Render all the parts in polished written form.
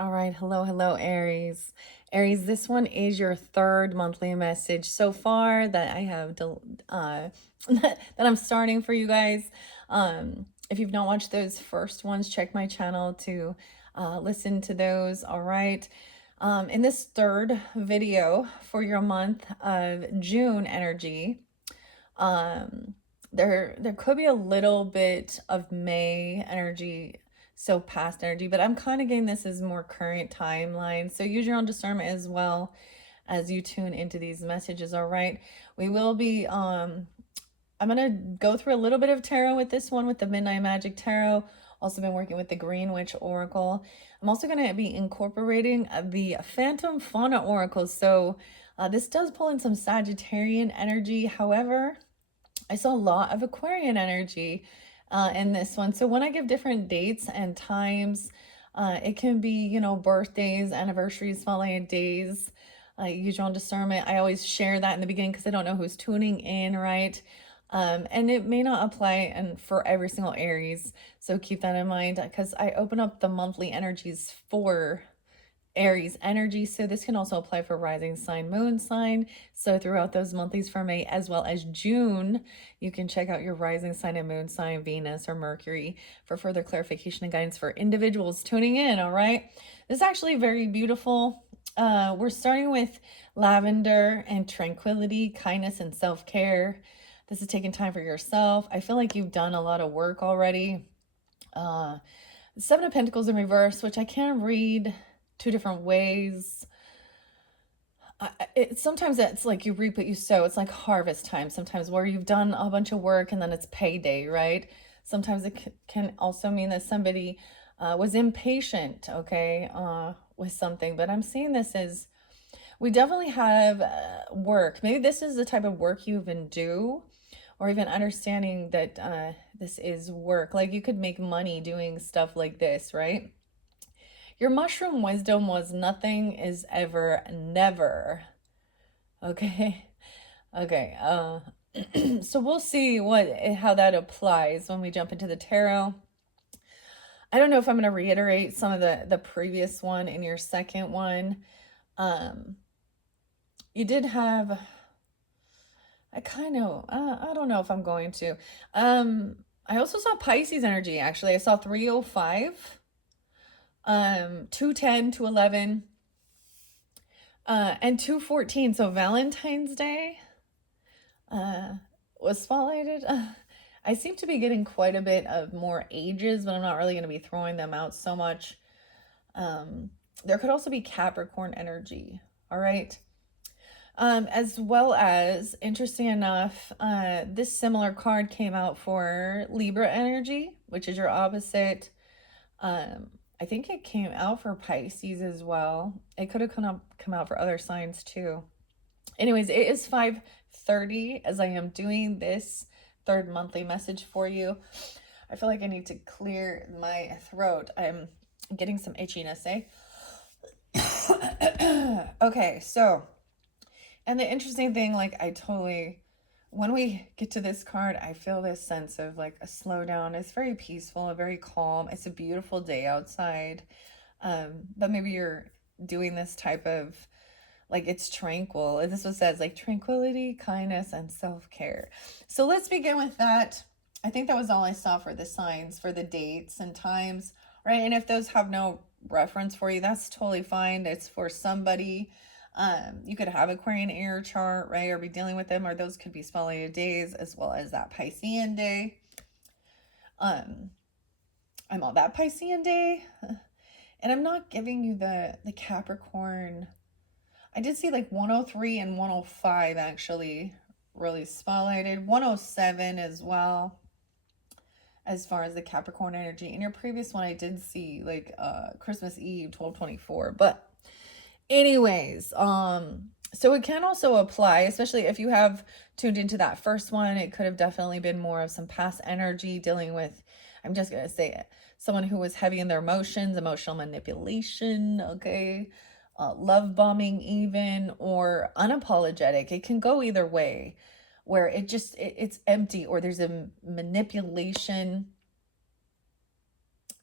All right. Hello, Aries. Aries, this one is your third monthly message so far that I have that I'm starting for you guys. If you've not watched those first ones, check my channel to listen to those. All right. In this third video for your month of June energy, um, there could be a little bit of May energy, so past energy, but I'm kind of getting this as more current timeline. So use your own discernment as well as you tune into these messages. All right. We will be I'm gonna go through a little bit of tarot with this one with the Midnight Magic Tarot. Also been working with the Green Witch Oracle. I'm also gonna be incorporating the Phantom Fauna Oracle. So this does pull in some Sagittarian energy. However, I saw a lot of Aquarian energy in this one. So when I give different dates and times, it can be, birthdays, anniversaries, falling days, use your own discernment. I always share that in the beginning because I don't know who's tuning in, right? And it may not apply and for every single Aries. So keep that in mind because I open up the monthly energies for Aries energy. So this can also apply for rising sign, moon sign. So throughout those monthlies for May as well as June, you can check out your rising sign and moon sign, Venus or Mercury, for further clarification and guidance for individuals tuning in. All right. This is actually very beautiful. We're starting with lavender and tranquility, kindness and self-care. This is taking time for yourself. I feel like you've done a lot of work already. Seven of Pentacles in reverse, which I can read two different ways. Sometimes it's like you reap what you sow. It's like harvest time sometimes where you've done a bunch of work and then it's payday, right? Sometimes it can also mean that somebody was impatient, okay, with something. But I'm seeing this as we definitely have work. Maybe this is the type of work you even do, or even understanding that this is work. Like you could make money doing stuff like this, right? Your mushroom wisdom was nothing is ever never. Okay. Okay. So we'll see how that applies when we jump into the tarot. I don't know if I'm going to reiterate some of the previous one in your second one. You did have I don't know if I'm going to. I also saw Pisces energy actually. I saw 305. 210, 211, and 214. So Valentine's Day was spotlighted. I seem to be getting quite a bit of more ages, but I'm not really going to be throwing them out so much. There could also be Capricorn energy. All right. As well as, interesting enough, this similar card came out for Libra energy, which is your opposite. I think it came out for Pisces as well. It could have come out for other signs too. Anyways, it is 5:30 as I am doing this third monthly message for you. I feel like I need to clear my throat. I'm getting some itchiness, eh? Okay, so, and the interesting thing, like when we get to this card, I feel this sense of like a slowdown. It's very peaceful, very calm. It's a beautiful day outside. But maybe you're doing this type of, like, it's tranquil. This one says like tranquility, kindness, and self-care. So let's begin with that. I think that was all I saw for the signs, for the dates and times, right? And if those have no reference for you, that's totally fine. It's for somebody. You could have Aquarian air chart, right? Or be dealing with them, or those could be spotlighted days as well as that Piscean day. I'm on that Piscean day. And I'm not giving you the Capricorn. I did see like 103 and 105 actually really spotlighted. 107 as well, as far as the Capricorn energy. In your previous one, I did see like Christmas Eve, 1224. But anyways, so it can also apply, especially if you have tuned into that first one. It could have definitely been more of some past energy dealing with, I'm just going to say it, someone who was heavy in their emotions, emotional manipulation, okay? Love bombing even, or unapologetic. It can go either way, where it's empty, or there's a manipulation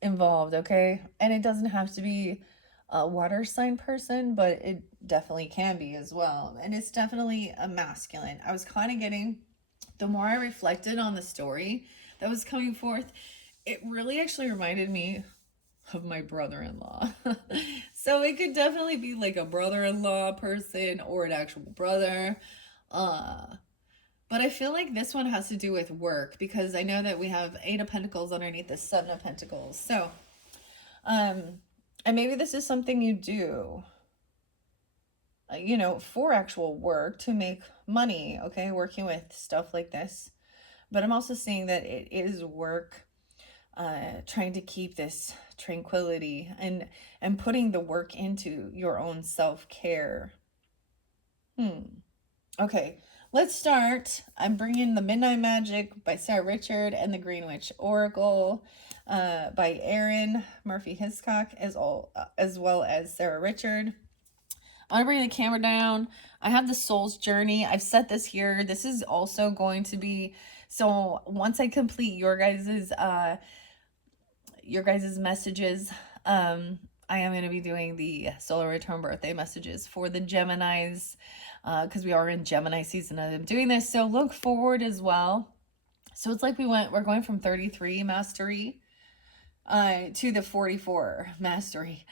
involved, okay? And it doesn't have to be a water sign person, but it definitely can be as well. And it's definitely a masculine. I was kind of getting, the more I reflected on the story that was coming forth, it really actually reminded me of my brother-in-law. So it could definitely be like a brother-in-law person or an actual brother. Uh, but I feel like this one has to do with work because I know that we have Eight of Pentacles underneath the Seven of Pentacles. So, um, and maybe this is something you do, for actual work to make money, okay, working with stuff like this. But I'm also seeing that it is work, trying to keep this tranquility and putting the work into your own self-care. Okay, let's start. I'm bringing The Midnight Magic by Sarah Richard and The Green Witch Oracle by Erin Murphy Hiscock, as well as Sarah Richard. I'm gonna bring the camera down. I have the Soul's Journey. I've set this here. This is also going to be, so once I complete your guys's messages, I am going to be doing the solar return birthday messages for the Geminis, because we are in Gemini season and I'm doing this. So look forward as well. So it's like we're going from 33 mastery to the 44 mastery,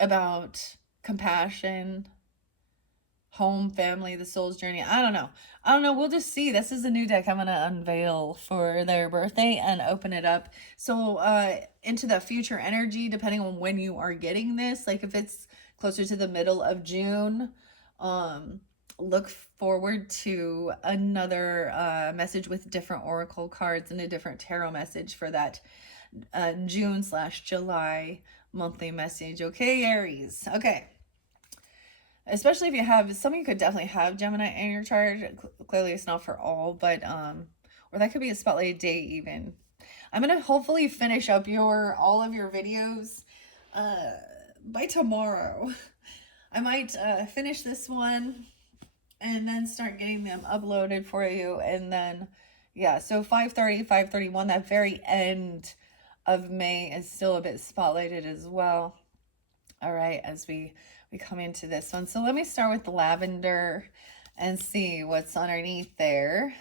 about compassion, home, family, the soul's journey. I don't know. We'll just see. This is a new deck I'm going to unveil for their birthday and open it up. So into the future energy, depending on when you are getting this, like if it's closer to the middle of June, look forward to another message with different oracle cards and a different tarot message for that June/July monthly message. Okay, Aries. Okay. Especially if you have, some of you could definitely have Gemini in your chart. Clearly it's not for all, but or that could be a spotlight day even. I'm gonna hopefully finish up all of your videos by tomorrow. I might finish this one and then start getting them uploaded for you, and then yeah, so 5:30, 5:31, that very end of May is still a bit spotlighted as well. All right, as we come into this one. So let me start with the lavender and see what's underneath there.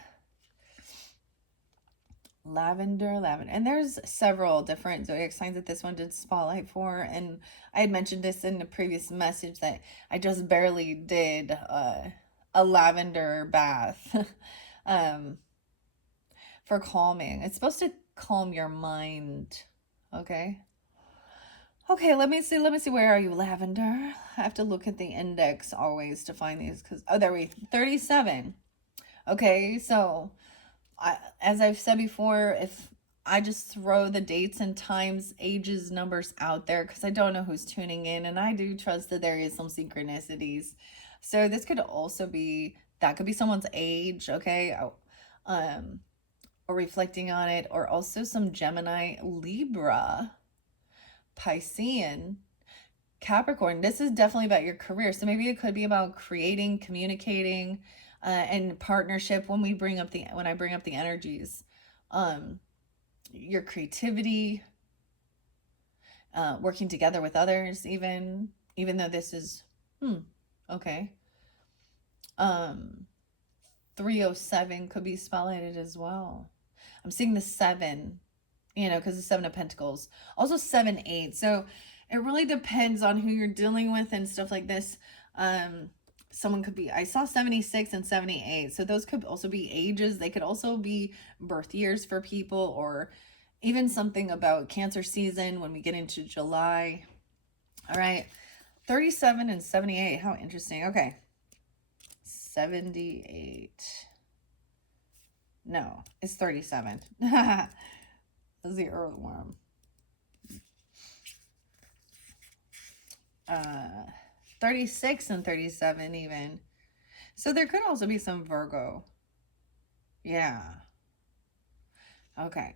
Lavender. And there's several different zodiac signs that this one did spotlight for. And I had mentioned this in the previous message that I just barely did a lavender bath for calming. It's supposed to calm your mind, okay? Okay, let me see. Where are you, lavender? I have to look at the index always to find these because, oh, there we 37. Okay, so as I've said before, if I just throw the dates and times, ages, numbers out there because I don't know who's tuning in, and I do trust that there is some synchronicities. So this could also be, that could be someone's age, okay? Or reflecting on it, or also some Gemini, Libra, Piscean, Capricorn. This is definitely about your career. So maybe it could be about creating, communicating, and partnership when I bring up the energies. Your creativity, working together with others, even though this is, okay. 307 could be spotlighted as well. I'm seeing the 7, because the 7 of Pentacles. Also 7-8. So it really depends on who you're dealing with and stuff like this. Someone could be, I saw 76 and 78. So those could also be ages. They could also be birth years for people, or even something about Cancer season when we get into July. All right. 37 and 78. How interesting. Okay. 78. No, it's 37. This is the earthworm. 36 and 37 even. So there could also be some Virgo. Yeah. Okay.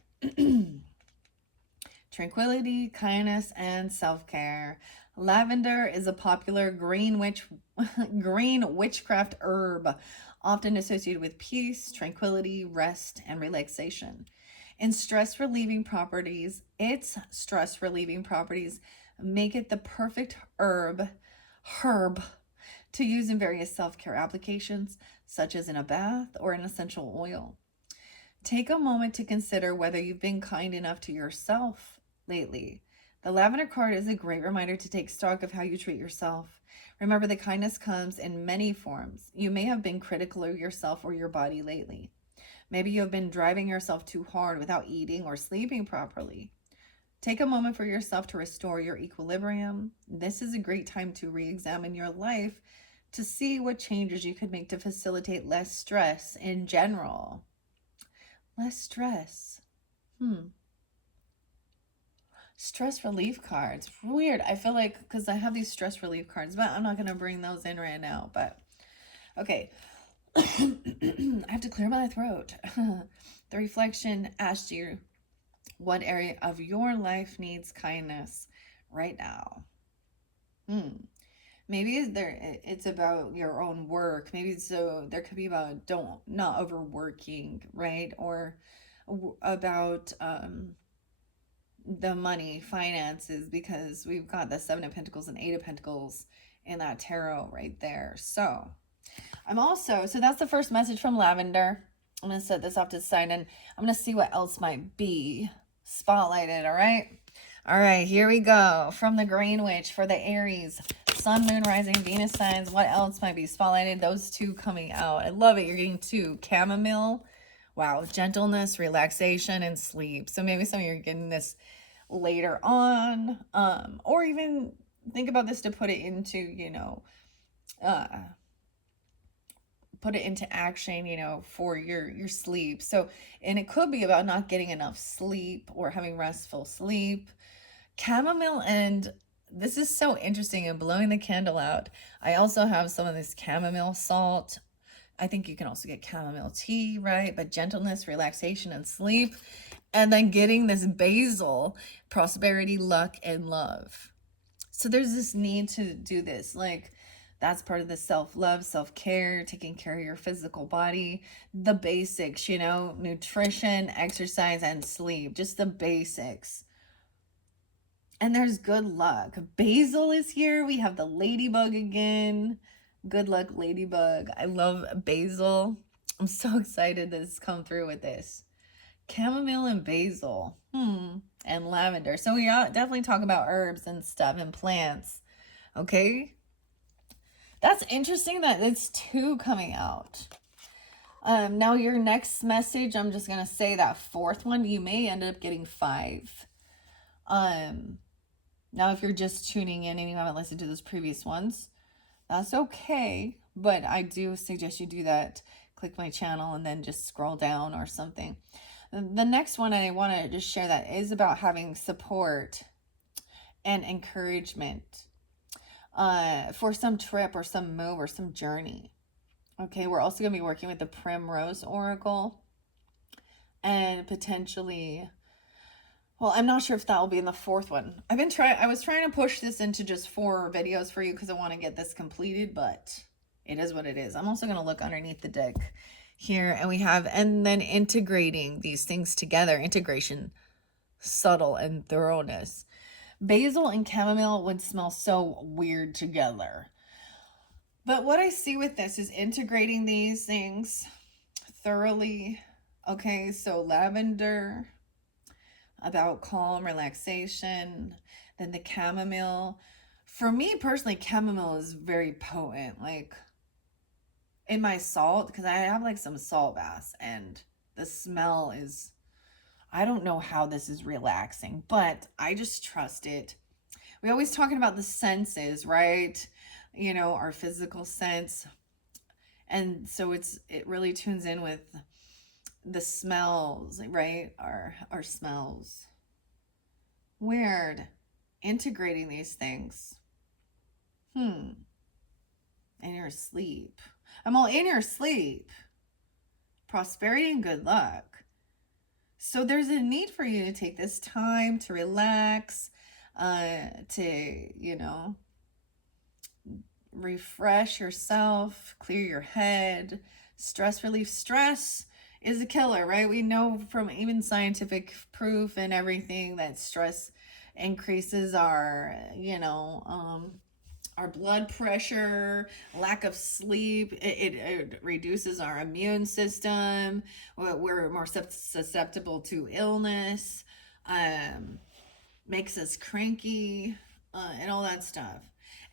Tranquility, kindness, and self-care. Lavender is a popular green witchcraft herb, often associated with peace, tranquility, rest, and relaxation. Its stress relieving properties Make it the perfect herb to use in various self-care applications, such as in a bath or an essential oil. Take a moment to consider whether you've been kind enough to yourself lately. The lavender card is a great reminder to take stock of how you treat yourself. Remember that kindness comes in many forms. You may have been critical of yourself or your body lately. Maybe you have been driving yourself too hard without eating or sleeping properly. Take a moment for yourself to restore your equilibrium. This is a great time to re-examine your life to see what changes you could make to facilitate less stress in general. Less stress. Stress relief cards. Weird. I feel like, because I have these stress relief cards, but I'm not going to bring those in right now. But, okay. I have to clear my throat. The reflection asked you, what area of your life needs kindness right now? Maybe it's about your own work. Maybe so there could be about not overworking, right? Or about the money, finances, because we've got the Seven of Pentacles and Eight of Pentacles in that tarot right there. So so that's the first message from Lavender. I'm going to set this off to the side and I'm going to see what else might be spotlighted, all right? All right, here we go. From the Green Witch for the Aries, Sun, Moon, Rising, Venus signs. What else might be spotlighted? Those two coming out. I love it. You're getting two. Chamomile. Wow, gentleness, relaxation, and sleep. So maybe some of you are getting this later on. Or even think about this to put it into, put it into action, for your sleep. So, and it could be about not getting enough sleep or having restful sleep. Chamomile, and this is so interesting, and blowing the candle out. I also have some of this chamomile salt. I think you can also get chamomile tea, right? But gentleness, relaxation, and sleep. And then getting this basil, prosperity, luck, and love. So there's this need to do this. Like, that's part of the self-love, self-care, taking care of your physical body, the basics, nutrition, exercise, and sleep, just the basics. And there's good luck. Basil is here. We have the ladybug again. Good luck, ladybug. I love basil. I'm so excited that it's come through with this. Chamomile and basil. And lavender. So we definitely talk about herbs and stuff and plants. Okay? That's interesting that it's two coming out. Now your next message, I'm just going to say that fourth one, you may end up getting 5. Now, if you're just tuning in and you haven't listened to those previous ones, that's okay. But I do suggest you do that. Click my channel and then just scroll down or something. The next one I want to just share that is about having support and encouragement for some trip or some move or some journey. Okay, we're also going to be working with the Primrose Oracle and potentially... Well, I'm not sure if that will be in the fourth one. I was trying to push this into just 4 videos for you because I want to get this completed, but it is what it is. I'm also going to look underneath the deck here, and then integrating these things together, integration, subtle, and thoroughness. Basil and chamomile would smell so weird together. But what I see with this is integrating these things thoroughly. Okay, so lavender, about calm, relaxation. Then the chamomile. For me personally, chamomile is very potent. Like in my salt, because I have like some salt baths and the smell is, I don't know how this is relaxing, but I just trust it. We always talking about the senses, right? Our physical sense. And so it really tunes in with the smells, right? Our smells. Weird. Integrating these things. In your sleep. I'm all in your sleep. Prosperity and good luck. So there's a need for you to take this time to relax, to, refresh yourself, clear your head, stress relief. Stress is a killer, right? We know from even scientific proof and everything that stress increases our, our blood pressure, lack of sleep. It reduces our immune system. We're more susceptible to illness. Um, Makes us cranky, and all that stuff.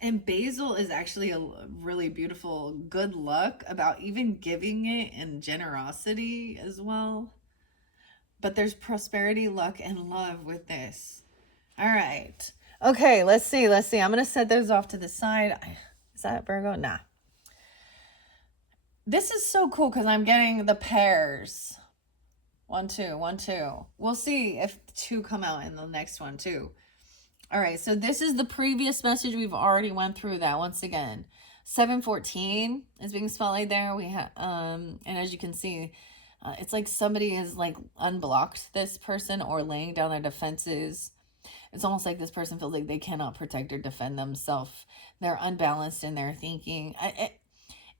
And basil is actually a really beautiful good luck about even giving it, and generosity as well. But there's prosperity, luck, and love with this. All right. Okay, let's see. Let's see. I'm going to set those off to the side. Is that Virgo? Nah. This is so cool because I'm getting the pairs. 1, 2, 1, 2. We'll see if 2 come out in the next one too. All right, so this is the previous message. We've already went through that once again. 714 is being spotlighted there. We have, and as you can see, it's like somebody has like unblocked this person or laying down their defenses. It's almost like this person feels like they cannot protect or defend themselves. They're unbalanced in their thinking.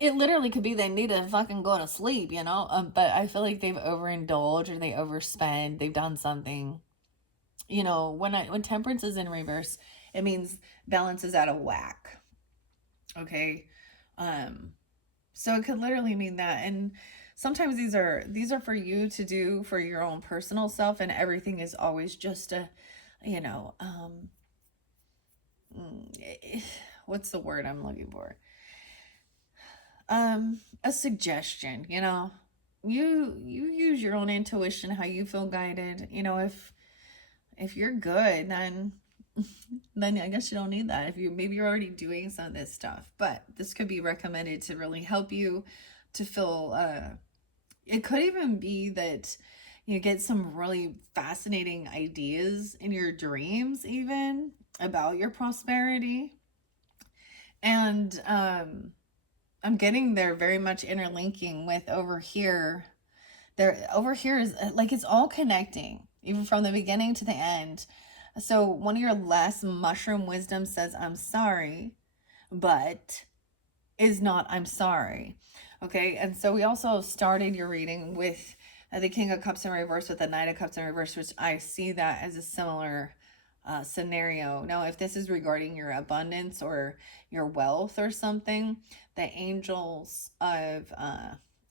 It literally could be they need to fucking go to sleep, you know? But I feel like they've overindulged or they overspend. They've done something. You know, when temperance is in reverse, it means balance is out of whack. Okay? So it could literally mean that. And sometimes these are for you to do for your own personal self, and everything is always just a, you know, what's the word I'm looking for? A suggestion, you know. You use your own intuition, how you feel guided. You know, if you're good, then I guess you don't need that. If you maybe you're already doing some of this stuff, but this could be recommended to really help you to feel. It could even be that you get some really fascinating ideas in your dreams, even about your prosperity, and I'm getting there very much interlinking with over here. There over here is like it's all connecting, even from the beginning to the end. So one of your last mushroom wisdom says, I'm sorry, but is not I'm sorry. Okay, and so we also started your reading with the King of Cups in reverse with the Knight of Cups in reverse, which I see that as a similar scenario. Now, if this is regarding your abundance or your wealth or something, the angels of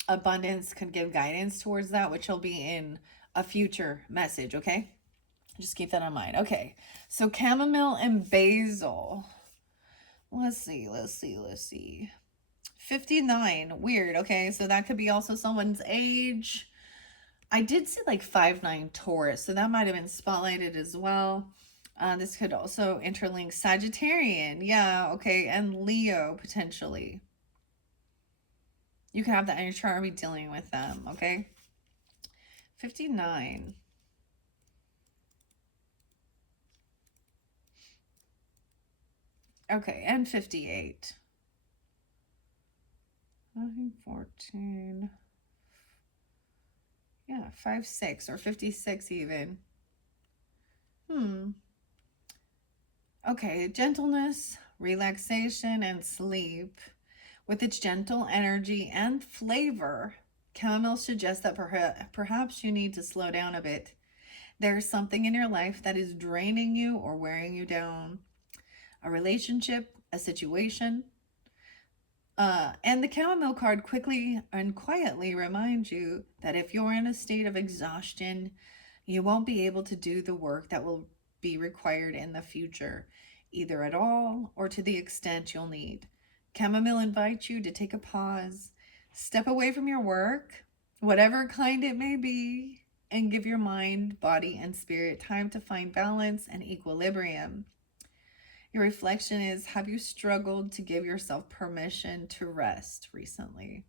abundance can give guidance towards that, which will be in a future message, okay? Just keep that in mind. Okay, so chamomile and basil. Let's see. 59. Weird. Okay, so that could be also someone's age. I did see like 5'9" Taurus, so that might have been spotlighted as well. This could also interlink Sagittarian. Yeah, okay, and Leo potentially. You can have that in your chart or be dealing with them, okay? 59. Okay, and 58. 14. Yeah, 5'6" or 56 even. Okay, gentleness, relaxation, and sleep. With its gentle energy and flavor, chamomile suggests that perhaps you need to slow down a bit. There's something in your life that is draining you or wearing you down. A relationship, a situation. And the chamomile card quickly and quietly reminds you that if you're in a state of exhaustion, you won't be able to do the work that will be required in the future, either at all or to the extent you'll need. Chamomile invites you to take a pause, step away from your work, whatever kind it may be, and give your mind, body, and spirit time to find balance and equilibrium. Your reflection is, have you struggled to give yourself permission to rest recently?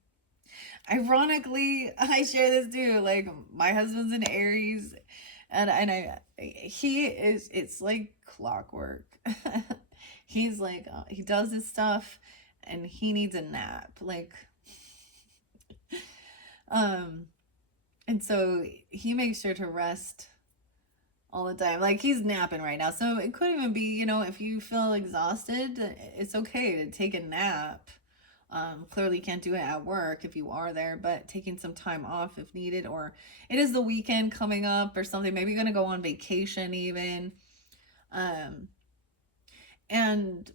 Ironically, I share this too. Like, my husband's an Aries, and he is, it's like clockwork. He's like, he does his stuff and he needs a nap. Like, and so he makes sure to rest all the time. Like, he's napping right now. So it could even be, you know, if you feel exhausted, it's okay to take a nap. Clearly can't do it at work if you are there, but taking some time off if needed, or it is the weekend coming up or something. Maybe you're going to go on vacation even. Um, and,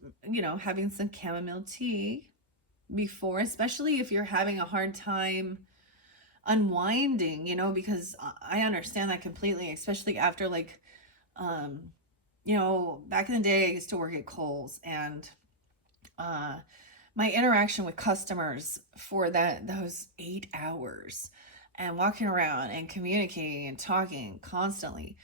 having some chamomile tea before, especially if you're having a hard time unwinding, because I understand that completely, especially after um, back in the day, I used to work at Kohl's, and uh, my interaction with customers for those 8 hours and walking around and communicating and talking constantly,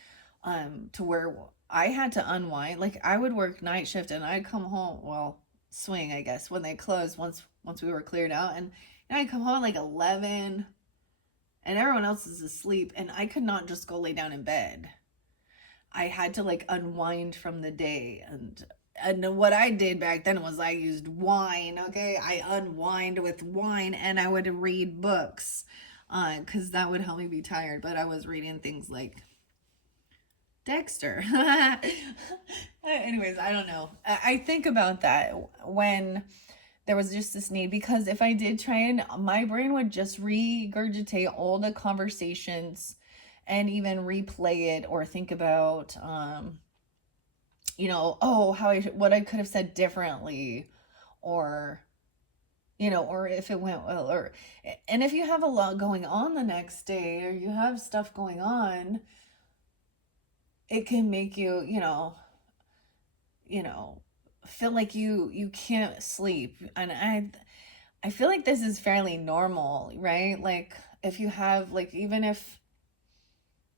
to where I had to unwind. Like, I would work night shift and I'd come home, well, swing, I guess, when they closed, once we were cleared out, and I'd come home like 11 and everyone else is asleep, and I could not just go lay down in bed. I had to like unwind from the day, and what I did back then was I used wine. Okay, I unwind with wine, and I would read books, because that would help me be tired. But I was reading things like Dexter. Anyways, I don't know. I think about that when there was just this need, because if I did try, and my brain would just regurgitate all the conversations and even replay it, or think about oh, what I could have said differently, or or if it went well, and if you have a lot going on the next day, or you have stuff going on, it can make you, you know, feel like you can't sleep. And I feel like this is fairly normal, right? Like, if you have, like, even if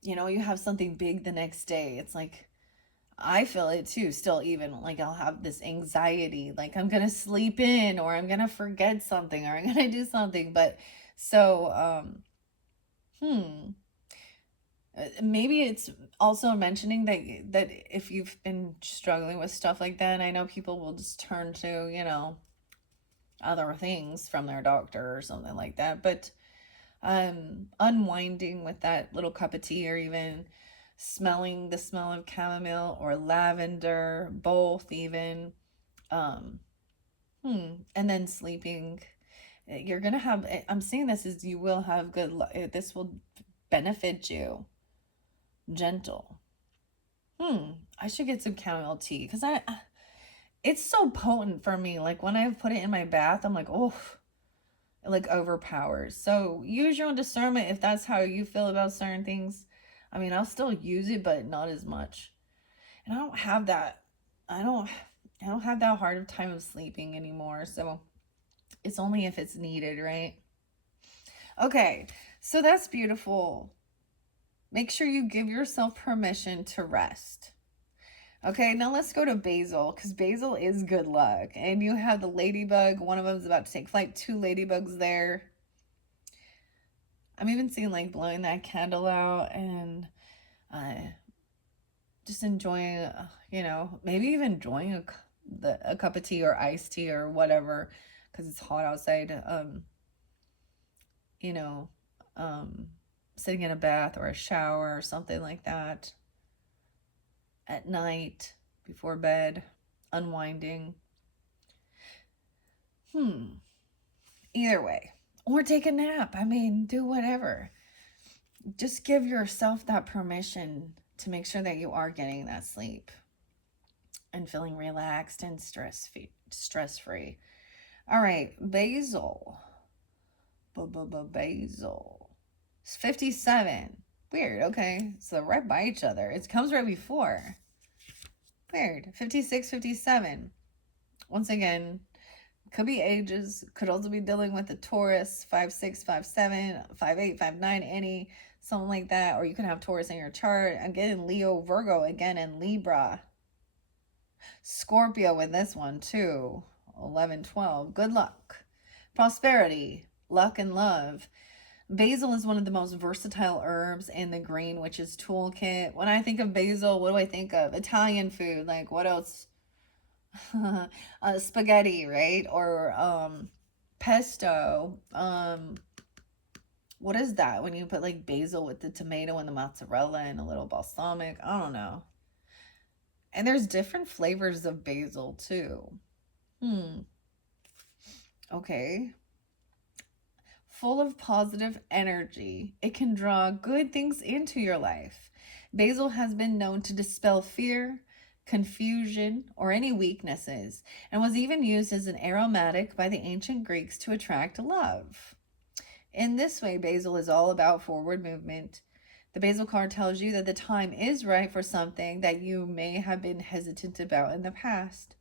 you have something big the next day, it's like, I feel it too, still, even like I'll have this anxiety, like I'm gonna sleep in, or I'm gonna forget something, or I'm gonna do something. But so, maybe it's also mentioning that if you've been struggling with stuff like that, and I know people will just turn to, other things from their doctor or something like that, but unwinding with that little cup of tea, or even smelling the smell of chamomile or lavender, both even, um and then sleeping, you're gonna have, I'm seeing this as you will have good luck. This will benefit you. Gentle. I should get some chamomile tea, because it's so potent for me. Like, when I put it in my bath, I'm like, oh, it like overpowers. So use your own discernment if that's how you feel about certain things. I mean, I'll still use it, but not as much. And I don't have that. I don't. I don't have that hard of time of sleeping anymore. So it's only if it's needed, right? Okay, so that's beautiful. Make sure you give yourself permission to rest. Okay, now let's go to basil, because basil is good luck. And you have the ladybug. One of them is about to take flight. 2 ladybugs there. I'm even seeing like blowing that candle out, and uh, just enjoying, maybe even enjoying a cup of tea or iced tea or whatever, because it's hot outside. You know, um, Sitting in a bath or a shower or something like that at night before bed, unwinding. Either way. Or take a nap. I mean, do whatever. Just give yourself that permission to make sure that you are getting that sleep and feeling relaxed and stress free. All right, basil. Basil. It's 57. Weird. Okay, so they're right by each other. It comes right before. Weird. 56, 57. Once again, could be ages. Could also be dealing with a Taurus, 5'6", 5'7", 5'8", 5'9", any, something like that. Or you can have Taurus in your chart. I'm getting Leo, Virgo again, and Libra. Scorpio with this one too. 11, 12. Good luck. Prosperity, luck, and love. Basil is one of the most versatile herbs in the Green Witch's Toolkit. When I think of basil, what do I think of? Italian food. Like, what else? Spaghetti, right? Or pesto. What is that when you put like basil with the tomato and the mozzarella and a little balsamic? I don't know. And there's different flavors of basil too. Okay. Full of positive energy, it can draw good things into your life. Basil has been known to dispel fear, confusion, or any weaknesses, and was even used as an aromatic by the ancient Greeks to attract love. In this way, basil is all about forward movement. The basil card tells you that the time is right for something that you may have been hesitant about in the past.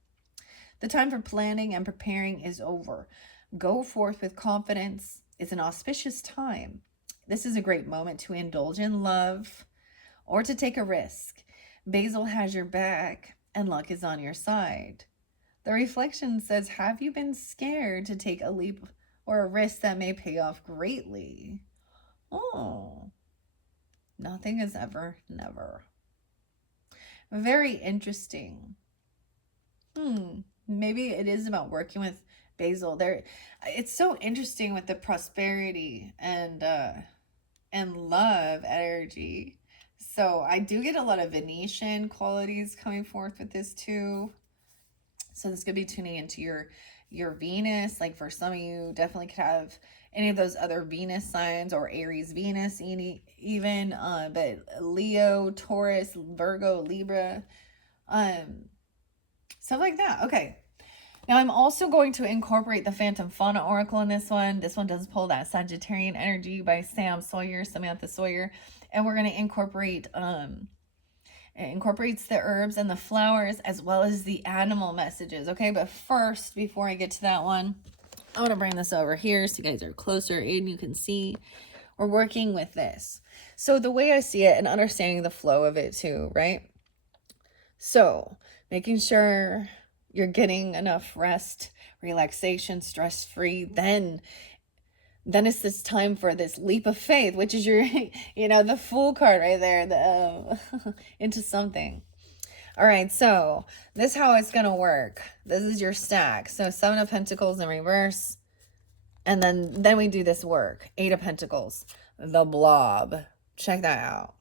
The time for planning and preparing is over. Go forth with confidence. It's an auspicious time. This is a great moment to indulge in love or to take a risk. Basil has your back and luck is on your side. The reflection says, have you been scared to take a leap or a risk that may pay off greatly? Oh, nothing is ever, never. Very interesting. Maybe it is about working with basil. It's so interesting with the prosperity and love energy. So I do get a lot of Venetian qualities coming forth with this too. So this could be tuning into your Venus. Like for some of you, definitely could have any of those other Venus signs or Aries Venus even, but Leo, Taurus, Virgo, Libra, stuff like that. Okay. Now I'm also going to incorporate the Phantom Fauna Oracle in this one. This one does pull that Sagittarian energy by Samantha Sawyer. And we're going to incorporate, it incorporates the herbs and the flowers as well as the animal messages. Okay, but first, before I get to that one, I want to bring this over here so you guys are closer and you can see we're working with this. So the way I see it and understanding the flow of it too, right? So making sure you're getting enough rest, relaxation, stress-free, then it's this time for this leap of faith, which is your, the Fool card right there, the into something. All right, so this is how it's going to work. This is your stack. So 7 of Pentacles in reverse. And then we do this work. 8 of Pentacles, the blob. Check that out.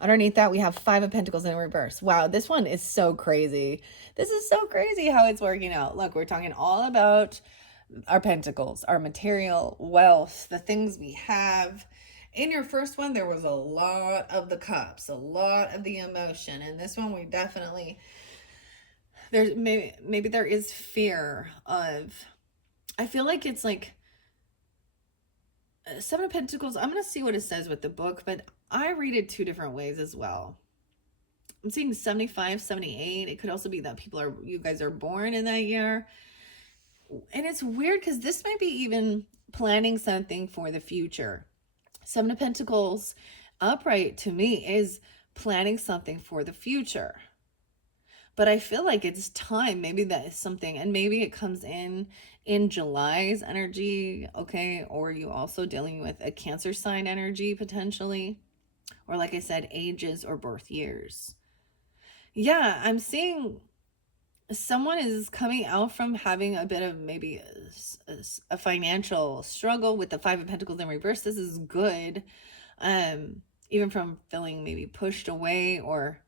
Underneath that, we have 5 of Pentacles in reverse. Wow, this one is so crazy. This is so crazy how it's working out. Look, we're talking all about our pentacles, our material, wealth, the things we have. In your first one, there was a lot of the cups, a lot of the emotion. And this one, we definitely, there's maybe there is fear of, I feel like it's like 7 of Pentacles. I'm going to see what it says with the book, but I read it 2 different ways as well. I'm seeing 75, 78. It could also be that you guys are born in that year. And it's weird because this might be even planning something for the future. 7 of Pentacles upright to me is planning something for the future. But I feel like it's time. Maybe that is something, and maybe it comes in July's energy, okay? Or you also dealing with a Cancer sign energy potentially. Or like I said, ages or birth years. Yeah, I'm seeing someone is coming out from having a bit of maybe a financial struggle with the 5 of Pentacles in reverse. This is good. Even from feeling maybe pushed away, or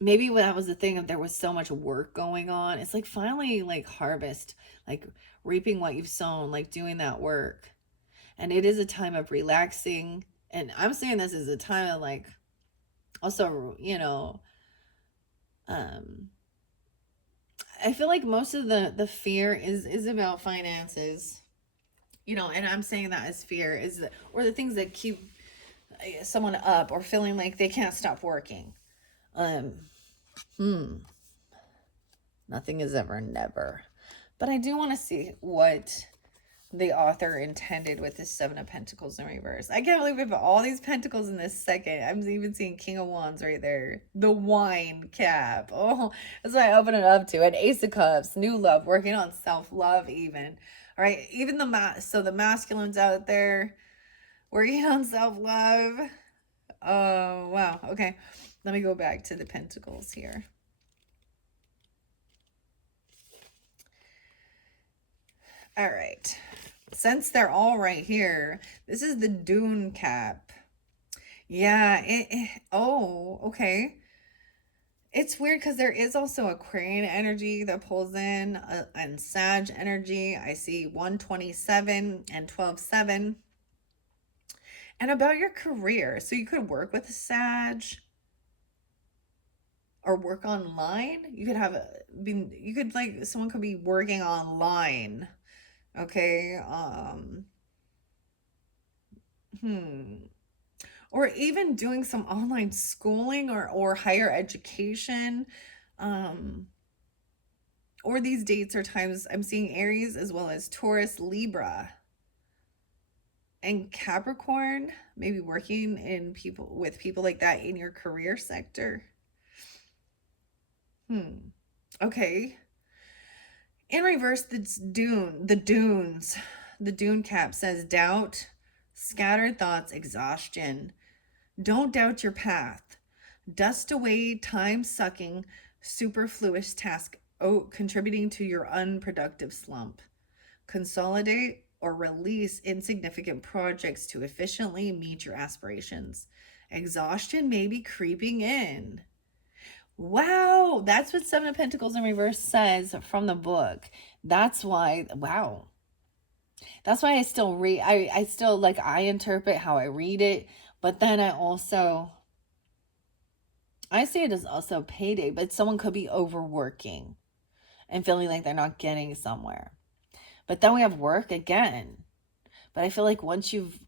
maybe that was the thing of there was so much work going on. It's like finally like harvest, like reaping what you've sown, like doing that work. And it is a time of relaxing. And I'm saying this is a time of like, also, I feel like most of the fear is about finances, and I'm saying that as fear or the things that keep someone up or feeling like they can't stop working. Nothing is ever never. But I do want to see what the author intended with this 7 of Pentacles in reverse. I can't believe we have all these pentacles in this second. I'm even seeing King of Wands right there. The wine cap. Oh, that's why I open it up to. And Ace of Cups, new love, working on self-love even. All right, even so the masculines out there working on self-love. Oh, wow. Okay, let me go back to the pentacles here. All right. Since they're all right here, this is the Dune cap. Yeah, oh, okay. It's weird because there is also Aquarian energy that pulls in, and Sag energy. I see 127 and 12-7. And about your career. So you could work with a Sag. or work online. You could have been, you could like, someone could be working online. Okay. Hmm. Or even doing some online schooling or higher education. Um, or these dates are times I'm seeing Aries as well as Taurus, Libra, and Capricorn, maybe working in people with people like that in your career sector. Hmm. Okay. In reverse, the Dune cap says doubt, scattered thoughts, exhaustion. Don't doubt your path. Dust away time sucking, superfluous task, contributing to your unproductive slump. Consolidate or release insignificant projects to efficiently meet your aspirations. Exhaustion may be creeping in. Wow, that's what Seven of Pentacles in reverse says from the book. That's why, wow. That's why I still read, I still like, I interpret how I read it, but then I see it as also payday, but someone could be overworking and feeling like they're not getting somewhere. But then we have work again. But I feel like once you've,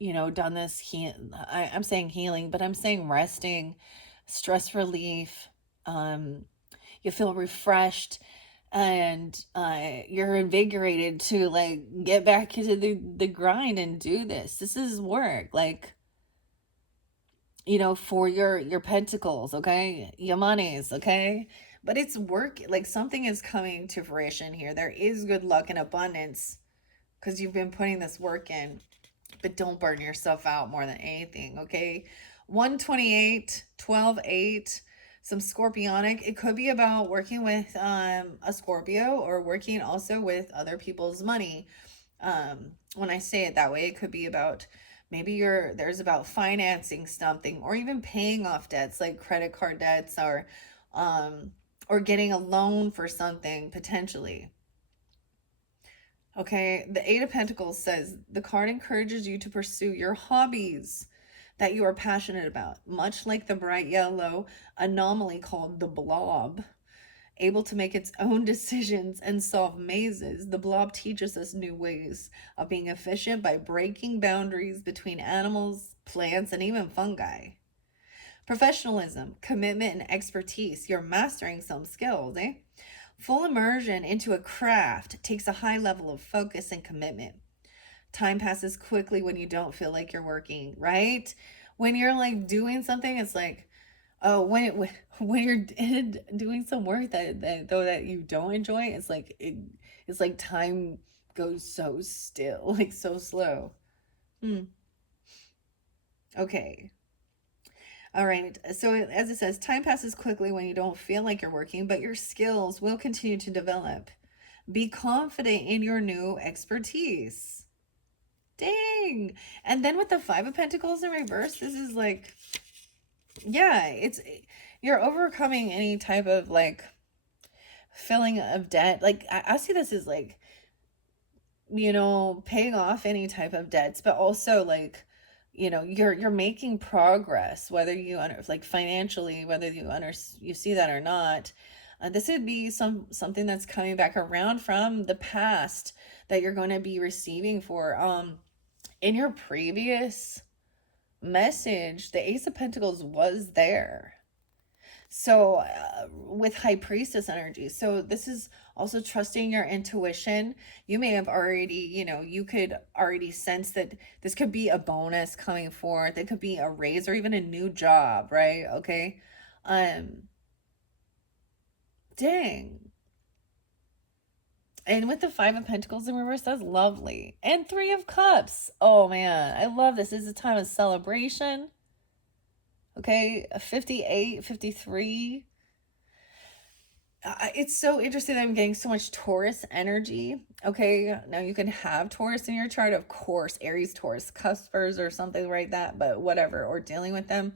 done this, I'm saying healing, but I'm saying resting, stress relief, um, you feel refreshed, and you're invigorated to like get back into the grind and do this. This is work, like, for your pentacles, okay, your monies, okay, but it's work. Like, something is coming to fruition here. There is good luck and abundance because you've been putting this work in, but don't burn yourself out more than anything, okay? 128, 12, 8, some scorpionic. It could be about working with a Scorpio, or working also with other people's money. When I say it that way, it could be about, maybe there's about financing something, or even paying off debts like credit card debts, or getting a loan for something potentially. Okay, the Eight of Pentacles says the card encourages you to pursue your hobbies that you are passionate about, much like the bright yellow anomaly called the blob. Able to make its own decisions and solve mazes, the blob teaches us new ways of being efficient by breaking boundaries between animals, plants, and even fungi. Professionalism, commitment, and expertise. You're mastering some skills, eh? Full immersion into a craft takes a high level of focus and commitment. Time passes quickly when you don't feel like you're working, right? When you're like doing something, it's like, oh, when you're doing some work that you don't enjoy, it's like time goes so still, like so slow. Okay. All right. So as it says, time passes quickly when you don't feel like you're working, but your skills will continue to develop. Be confident in your new expertise. Dang. And then with the Five of Pentacles in reverse, this is like, yeah, you're overcoming any type of like filling of debt. Like, I see this as like, paying off any type of debts, but also like, you're making progress, whether you like financially, whether you see that or not. This would be something that's coming back around from the past that you're going to be receiving for. In your previous message, the Ace of Pentacles was there. So with High Priestess energy, so this is also trusting your intuition. You may have already, you could already sense that this could be a bonus coming forth. It could be a raise or even a new job, right? Okay. um Dang. And with the Five of Pentacles in reverse, that's lovely. And Three of Cups. Oh man, I love this. This is a time of celebration. Okay, 58, 53. It's so interesting that I'm getting so much Taurus energy. Okay, now you can have Taurus in your chart, of course, Aries, Taurus, cuspers or something like that, but whatever, or dealing with them.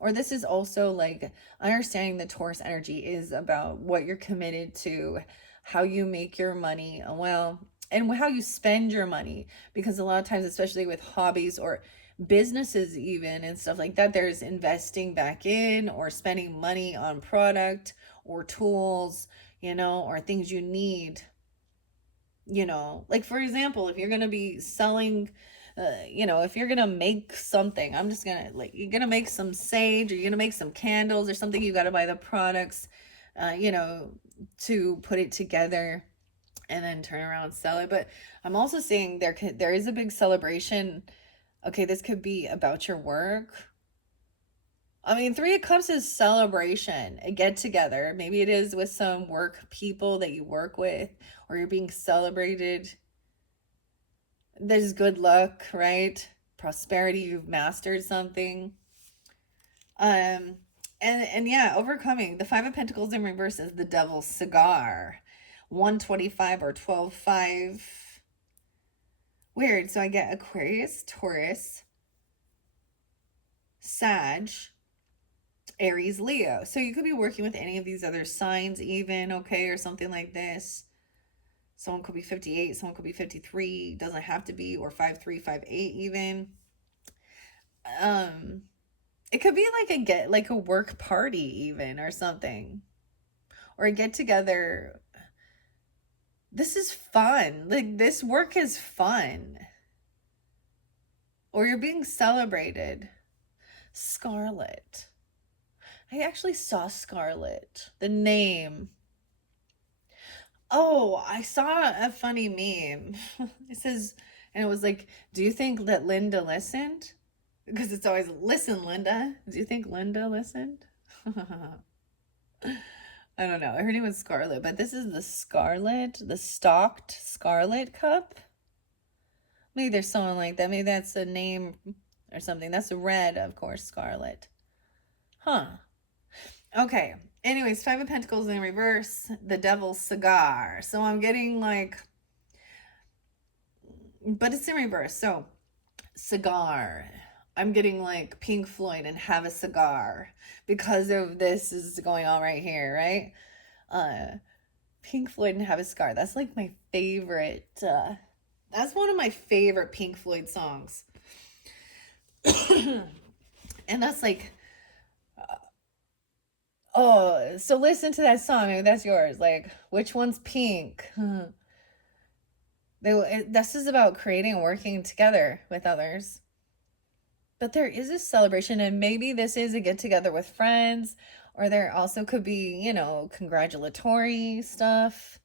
Or this is also like understanding the Taurus energy is about what you're committed to, how you make your money, well, and how you spend your money. Because a lot of times, especially with hobbies or businesses even and stuff like that. There's investing back in or spending money on product or tools, or things you need, like for example, if you're going to be selling, if you're going to make something, I'm just going to like, you're going to make some sage, or you're going to make some candles or something, you got to buy the products, to put it together and then turn around and sell it. But I'm also saying there is a big celebration. Okay, this could be about your work. I mean, Three of Cups is celebration, a get together. Maybe it is with some work people that you work with, or you're being celebrated. There's good luck, right? Prosperity, you've mastered something. Um, and yeah, overcoming. The Five of Pentacles in reverse is the Devil's Cigar. 125 or 12-5. Weird. So I get Aquarius, Taurus, Sag, Aries, Leo. So you could be working with any of these other signs even, okay, or something like this. Someone could be 58, someone could be 53, doesn't have to be, or 53, 58 even. It could be like a work party even or something. Or a get together. This is fun. Like this work is fun. Or you're being celebrated. Scarlet. I actually saw Scarlet, the name. Oh, I saw a funny meme. It says, and it was like, do you think that Linda listened? Because it's always, listen, Linda. Do you think Linda listened? I don't know. Her name was Scarlet, but this is the Scarlet, the stalked Scarlet cup. Maybe there's someone like that. Maybe that's a name or something. That's red, of course, Scarlet. Huh. Okay. Anyways, Five of Pentacles in reverse, the Devil's Cigar. So I'm getting like, but it's in reverse. So cigar. I'm getting like Pink Floyd and Have a Cigar because of this is going on right here, right? Pink Floyd and Have a Cigar. That's like my favorite. That's one of my favorite Pink Floyd songs. And that's like, oh, so listen to that song. Maybe that's yours. Like, which one's pink? This is about creating and working together with others. But there is a celebration, and maybe this is a get together with friends, or there also could be, congratulatory stuff.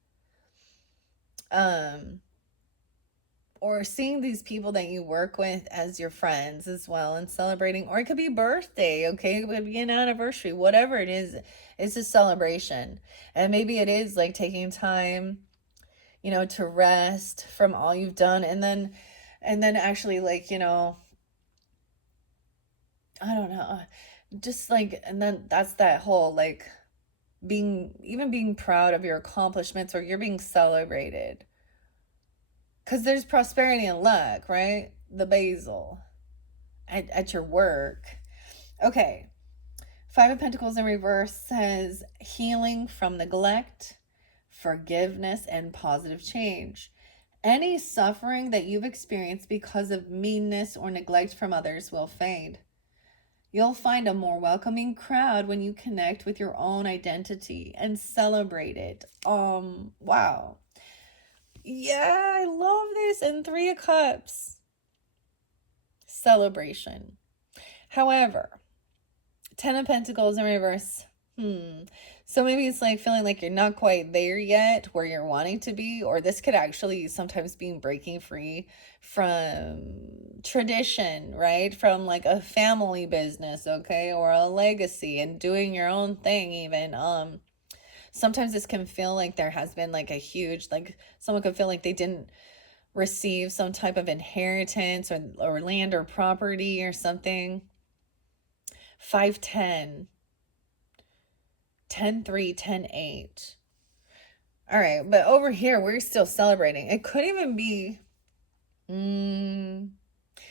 Or seeing these people that you work with as your friends as well and celebrating, or it could be birthday, okay? It could be an anniversary, whatever it is, it's a celebration. And maybe it is like taking time, to rest from all you've done, and then actually like, I don't know, just like, and then that's that whole like being proud of your accomplishments, or you're being celebrated. Because there's prosperity and luck, right? The basil at your work. Okay. Five of Pentacles in reverse says healing from neglect, forgiveness, and positive change. Any suffering that you've experienced because of meanness or neglect from others will fade. You'll find a more welcoming crowd when you connect with your own identity and celebrate it. Wow. Yeah, I love this. And Three of Cups. Celebration. However, Ten of Pentacles in reverse. So maybe it's like feeling like you're not quite there yet where you're wanting to be, or this could actually sometimes be breaking free from tradition, right? From like a family business, okay? Or a legacy, and doing your own thing even. Sometimes this can feel like there has been like a huge, like someone could feel like they didn't receive some type of inheritance or land or property or something. 5-10, 10-3, 10-8. All right, but over here we're still celebrating. It could even be,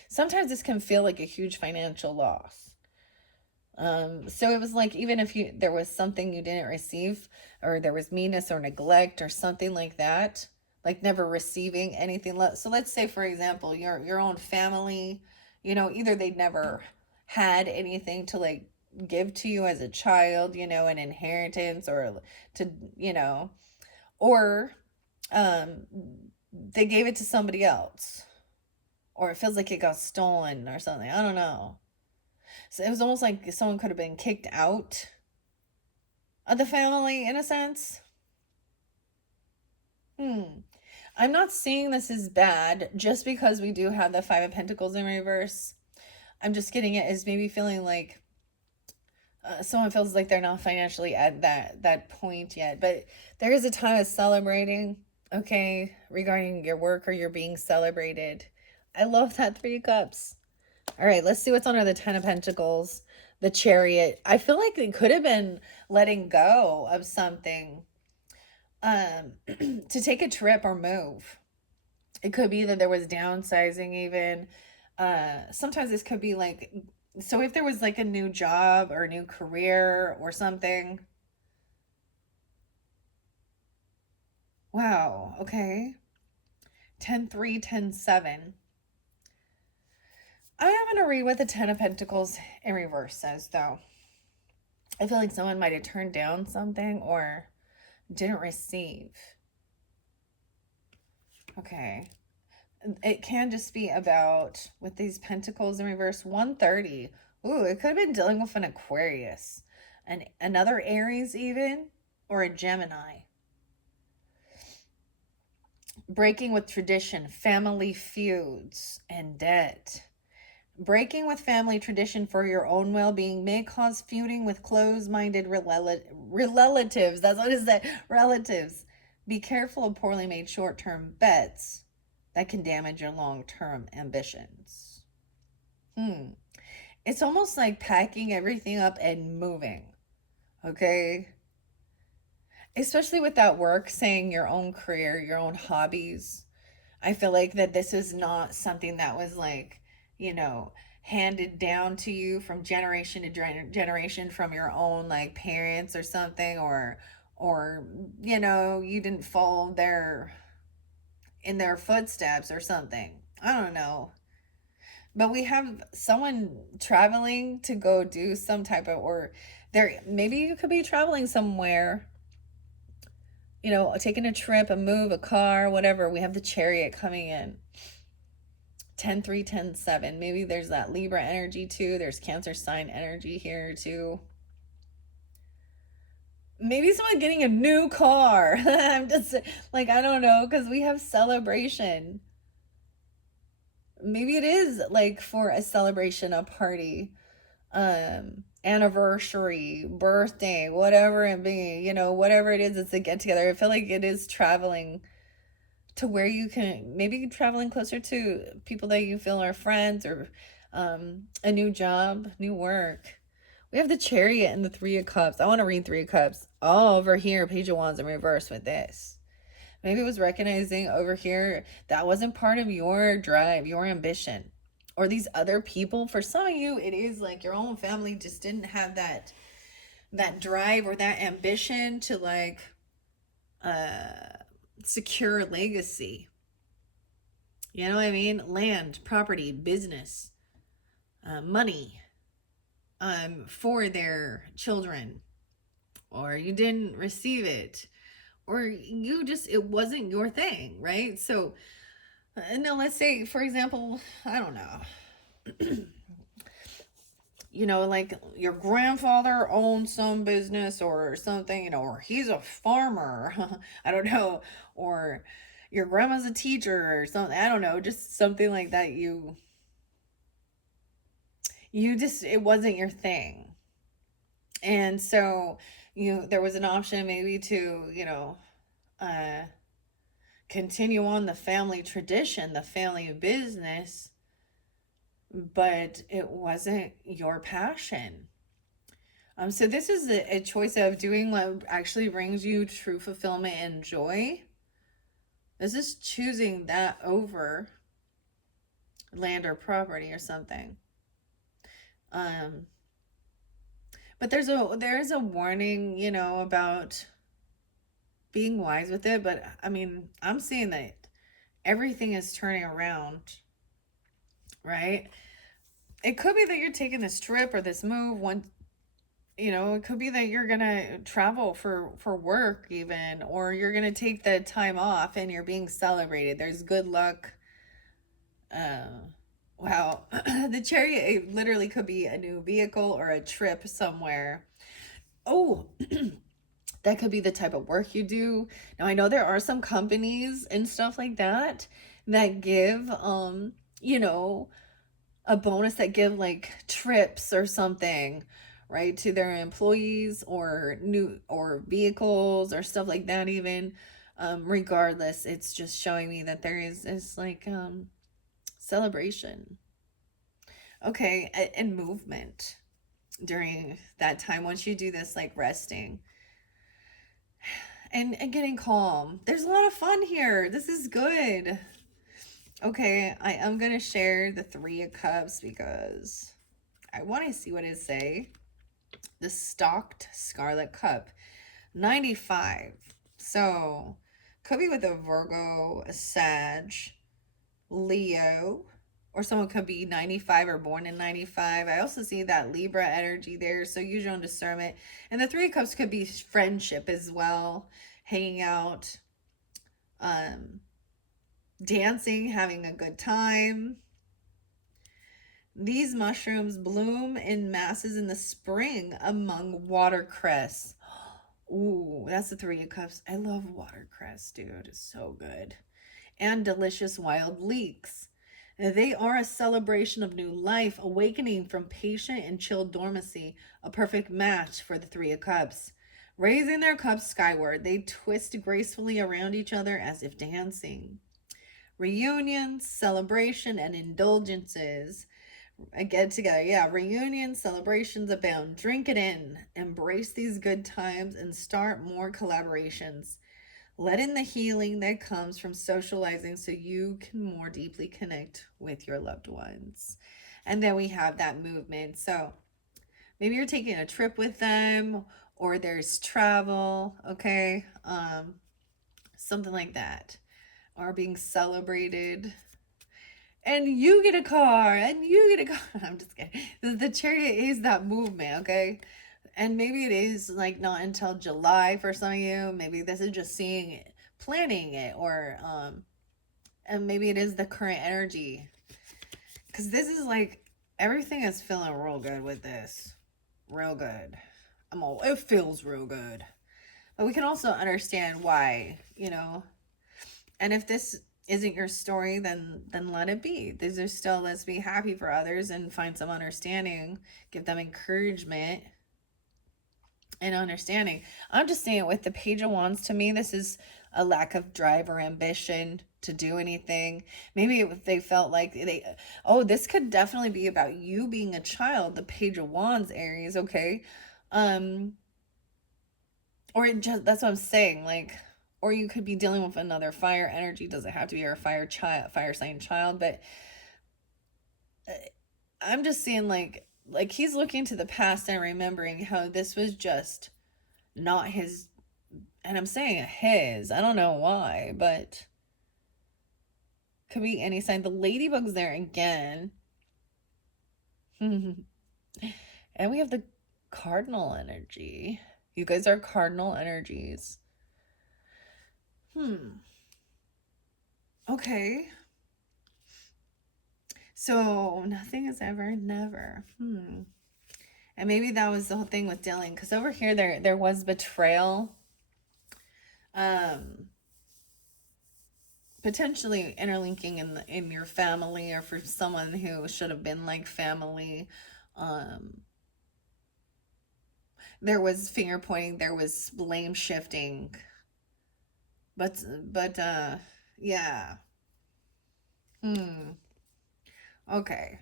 sometimes this can feel like a huge financial loss. So it was like, even if there was something you didn't receive, or there was meanness or neglect or something like that, like never receiving anything. So let's say, for example, your own family, You know, either they never had anything to like give to you as a child, you know, an inheritance or to, you know, or um they gave it to somebody else, or it feels like it got stolen or something. I don't know. So it was almost like someone could have been kicked out of the family in a sense. Hmm. I'm not seeing this as bad just because we do have the Five of Pentacles in reverse. I'm just getting it as maybe feeling like someone feels like they're not financially at that point yet, but there is a time of celebrating, okay, regarding your work or you're being celebrated. I love that Three of Cups. All right, let's see what's under the Ten of Pentacles. The Chariot. I feel like it could have been letting go of something to take a trip or move. It could be that there was downsizing even. Sometimes this could be like, so if there was like a new job or a new career or something. Wow, okay. 10-3, 10-7. I am going to read what the Ten of Pentacles in reverse says, though. I feel like someone might have turned down something or didn't receive. Okay. It can just be about, with these pentacles in reverse, 130. Ooh, it could have been dealing with an Aquarius. Another Aries even, or a Gemini. Breaking with tradition, family feuds, and debt. Breaking with family tradition for your own well-being may cause feuding with close-minded relatives. That's what it said. Relatives. Be careful of poorly made short-term bets that can damage your long-term ambitions. It's almost like packing everything up and moving. Okay? Especially with that work, saying your own career, your own hobbies. I feel like that this is not something that was like, you know, handed down to you from generation to generation from your own like parents or something, or you know, you didn't follow their in their footsteps or something. I don't know. But we have someone traveling to go do some type of, or there maybe you could be traveling somewhere, you know, taking a trip, a move, a car, whatever. We have the Chariot coming in. 10-3, 10-7. Maybe there's that Libra energy too. There's Cancer sign energy here too. Maybe someone getting a new car. I'm just like, I don't know, because we have celebration. Maybe it is like for a celebration, a party, anniversary, birthday, whatever it be, you know, whatever it is, it's a get together. I feel like it is traveling to where you can maybe traveling closer to people that you feel are friends, or a new job, new work. We have the Chariot and the Three of Cups. I want to read Three of Cups. Oh, over here, Page of Wands in reverse with this. Maybe it was recognizing over here that wasn't part of your drive, your ambition, or these other people. For some of you, it is like your own family just didn't have that drive or that ambition to like secure a legacy. You know what I mean? Land, property, business, money, for their children, or you didn't receive it, or you just, it wasn't your thing, right? So, no, let's say, for example, I don't know, you know, like your grandfather owned some business or something, you know, or he's a farmer, I don't know, or your grandma's a teacher or something, I don't know, just something like that. You just, it wasn't your thing. And so there was an option maybe to, you know, uh continue on the family tradition, the family business, but it wasn't your passion. So this is a choice of doing what actually brings you true fulfillment and joy. This is choosing that over land or property or something. But there is a warning, you know, about being wise with it. But I mean, I'm seeing that everything is turning around, right? it could be that you're taking this trip or this move one, it could be that you're gonna travel for work even, or you're gonna take the time off and you're being celebrated. There's good luck. uh wow. The chariot, it literally could be a new vehicle or a trip somewhere. Oh, that could be the type of work you do. Now I know there are some companies and stuff like that that give you know a bonus, that give like trips or something, right, to their employees, or new, or vehicles or stuff like that even. Regardless, it's just showing me that there is like celebration. Okay, and movement during that time, once you do this, like resting and getting calm. There's a lot of fun here. This is good. Okay, I am gonna share the Three of Cups because I want to see what it say. The Stalked Scarlet Cup, 95. So could be with a Virgo, a Sag, Leo, or someone could be 95 or born in 95. I also see that Libra energy there, so use your own discernment. And the Three of Cups could be friendship as well, hanging out, um, dancing, having a good time. These mushrooms bloom in masses in the spring among watercress. Ooh, that's the Three of Cups. I love watercress, dude. It's so good. And delicious wild leeks. They are a celebration of new life, awakening from patient and chilled dormancy, a perfect match for the Three of Cups. Raising their cups skyward, they twist gracefully around each other as if dancing. Reunions, celebration, and indulgences. Get together. Yeah, reunions, celebrations abound. Drink it in. Embrace these good times and start more collaborations. Let in the healing that comes from socializing so you can more deeply connect with your loved ones. And then we have that movement. So maybe you're taking a trip with them, or there's travel, okay? Something like that. Or being celebrated. And you get a car, and you get a car. I'm just kidding. The chariot is that movement, okay? And maybe it is like not until July for some of you. Maybe this is just seeing it, planning it, or and maybe it is the current energy. Because this is like, everything is feeling real good with this. Real good. It feels real good. But we can also understand why, And if this isn't your story, then let it be. These are still, let's be happy for others and find some understanding, give them encouragement and understanding. I'm just saying, with the Page of Wands, to me, this is a lack of drive or ambition to do anything. Maybe if they felt like this could definitely be about you being a child, the Page of Wands, Aries, okay? Or it just, that's what I'm saying, like, or you could be dealing with another fire energy. Doesn't have to be your fire sign child, but I'm just seeing like he's looking to the past and remembering how this was just not his. And I'm saying his, I don't know why, but could be any sign. The ladybug's there again. And we have the cardinal energy. You guys are cardinal energies. Okay. So nothing is ever never. And maybe that was the whole thing with Dylan, because over here there was betrayal. Potentially interlinking in your family, or for someone who should have been like family. There was finger pointing, there was blame shifting. But yeah. Okay.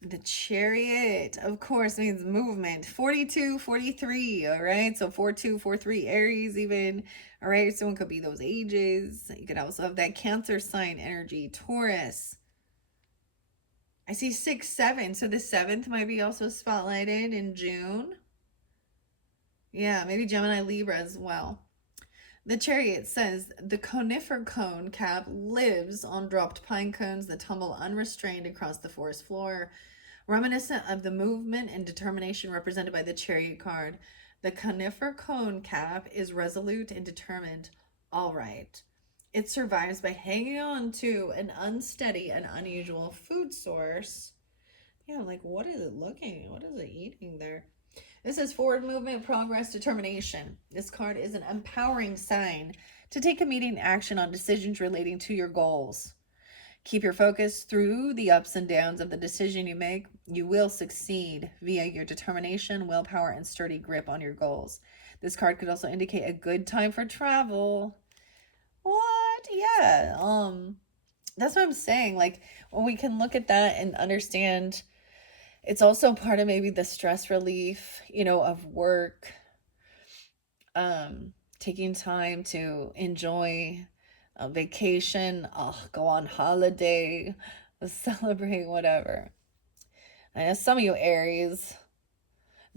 The Chariot, of course, means movement. 42, 43, all right? So 42, 43, Aries even, all right? Someone could be those ages. You could also have that Cancer sign energy, Taurus. I see 6, 7. So the 7th might be also spotlighted in June. Yeah, maybe Gemini, Libra as well. The Chariot says the conifer cone cap lives on dropped pine cones that tumble unrestrained across the forest floor, reminiscent of the movement and determination represented by the Chariot card. The conifer cone cap is resolute and determined. All right. It survives by hanging on to an unsteady and unusual food source. Yeah, I'm like, what is it looking? What is it eating there? This is forward movement, progress, determination. This card is an empowering sign to take immediate action on decisions relating to your goals. Keep your focus through the ups and downs of the decision you make. You will succeed via your determination, willpower, and sturdy grip on your goals. This card could also indicate a good time for travel. What? Yeah. That's what I'm saying. Like, when we can look at that and understand it's also part of maybe the stress relief, of work, taking time to enjoy a vacation, go on holiday, celebrate, whatever. I know some of you Aries,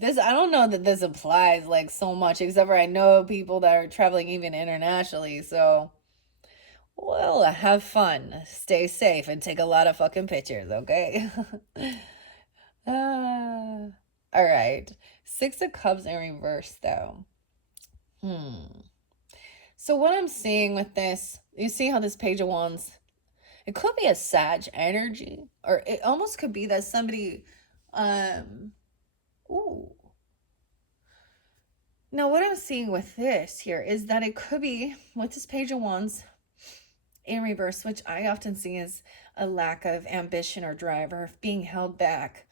I don't know that this applies like so much, except for I know people that are traveling even internationally, so well, have fun, stay safe, and take a lot of fucking pictures, okay? All right. Six of Cups in reverse, though. So what I'm seeing with this, you see how this Page of Wands, it could be a Sag energy, or it almost could be that somebody, ooh. Now what I'm seeing with this here is that it could be, with this Page of Wands in reverse, which I often see as a lack of ambition or drive or being held back.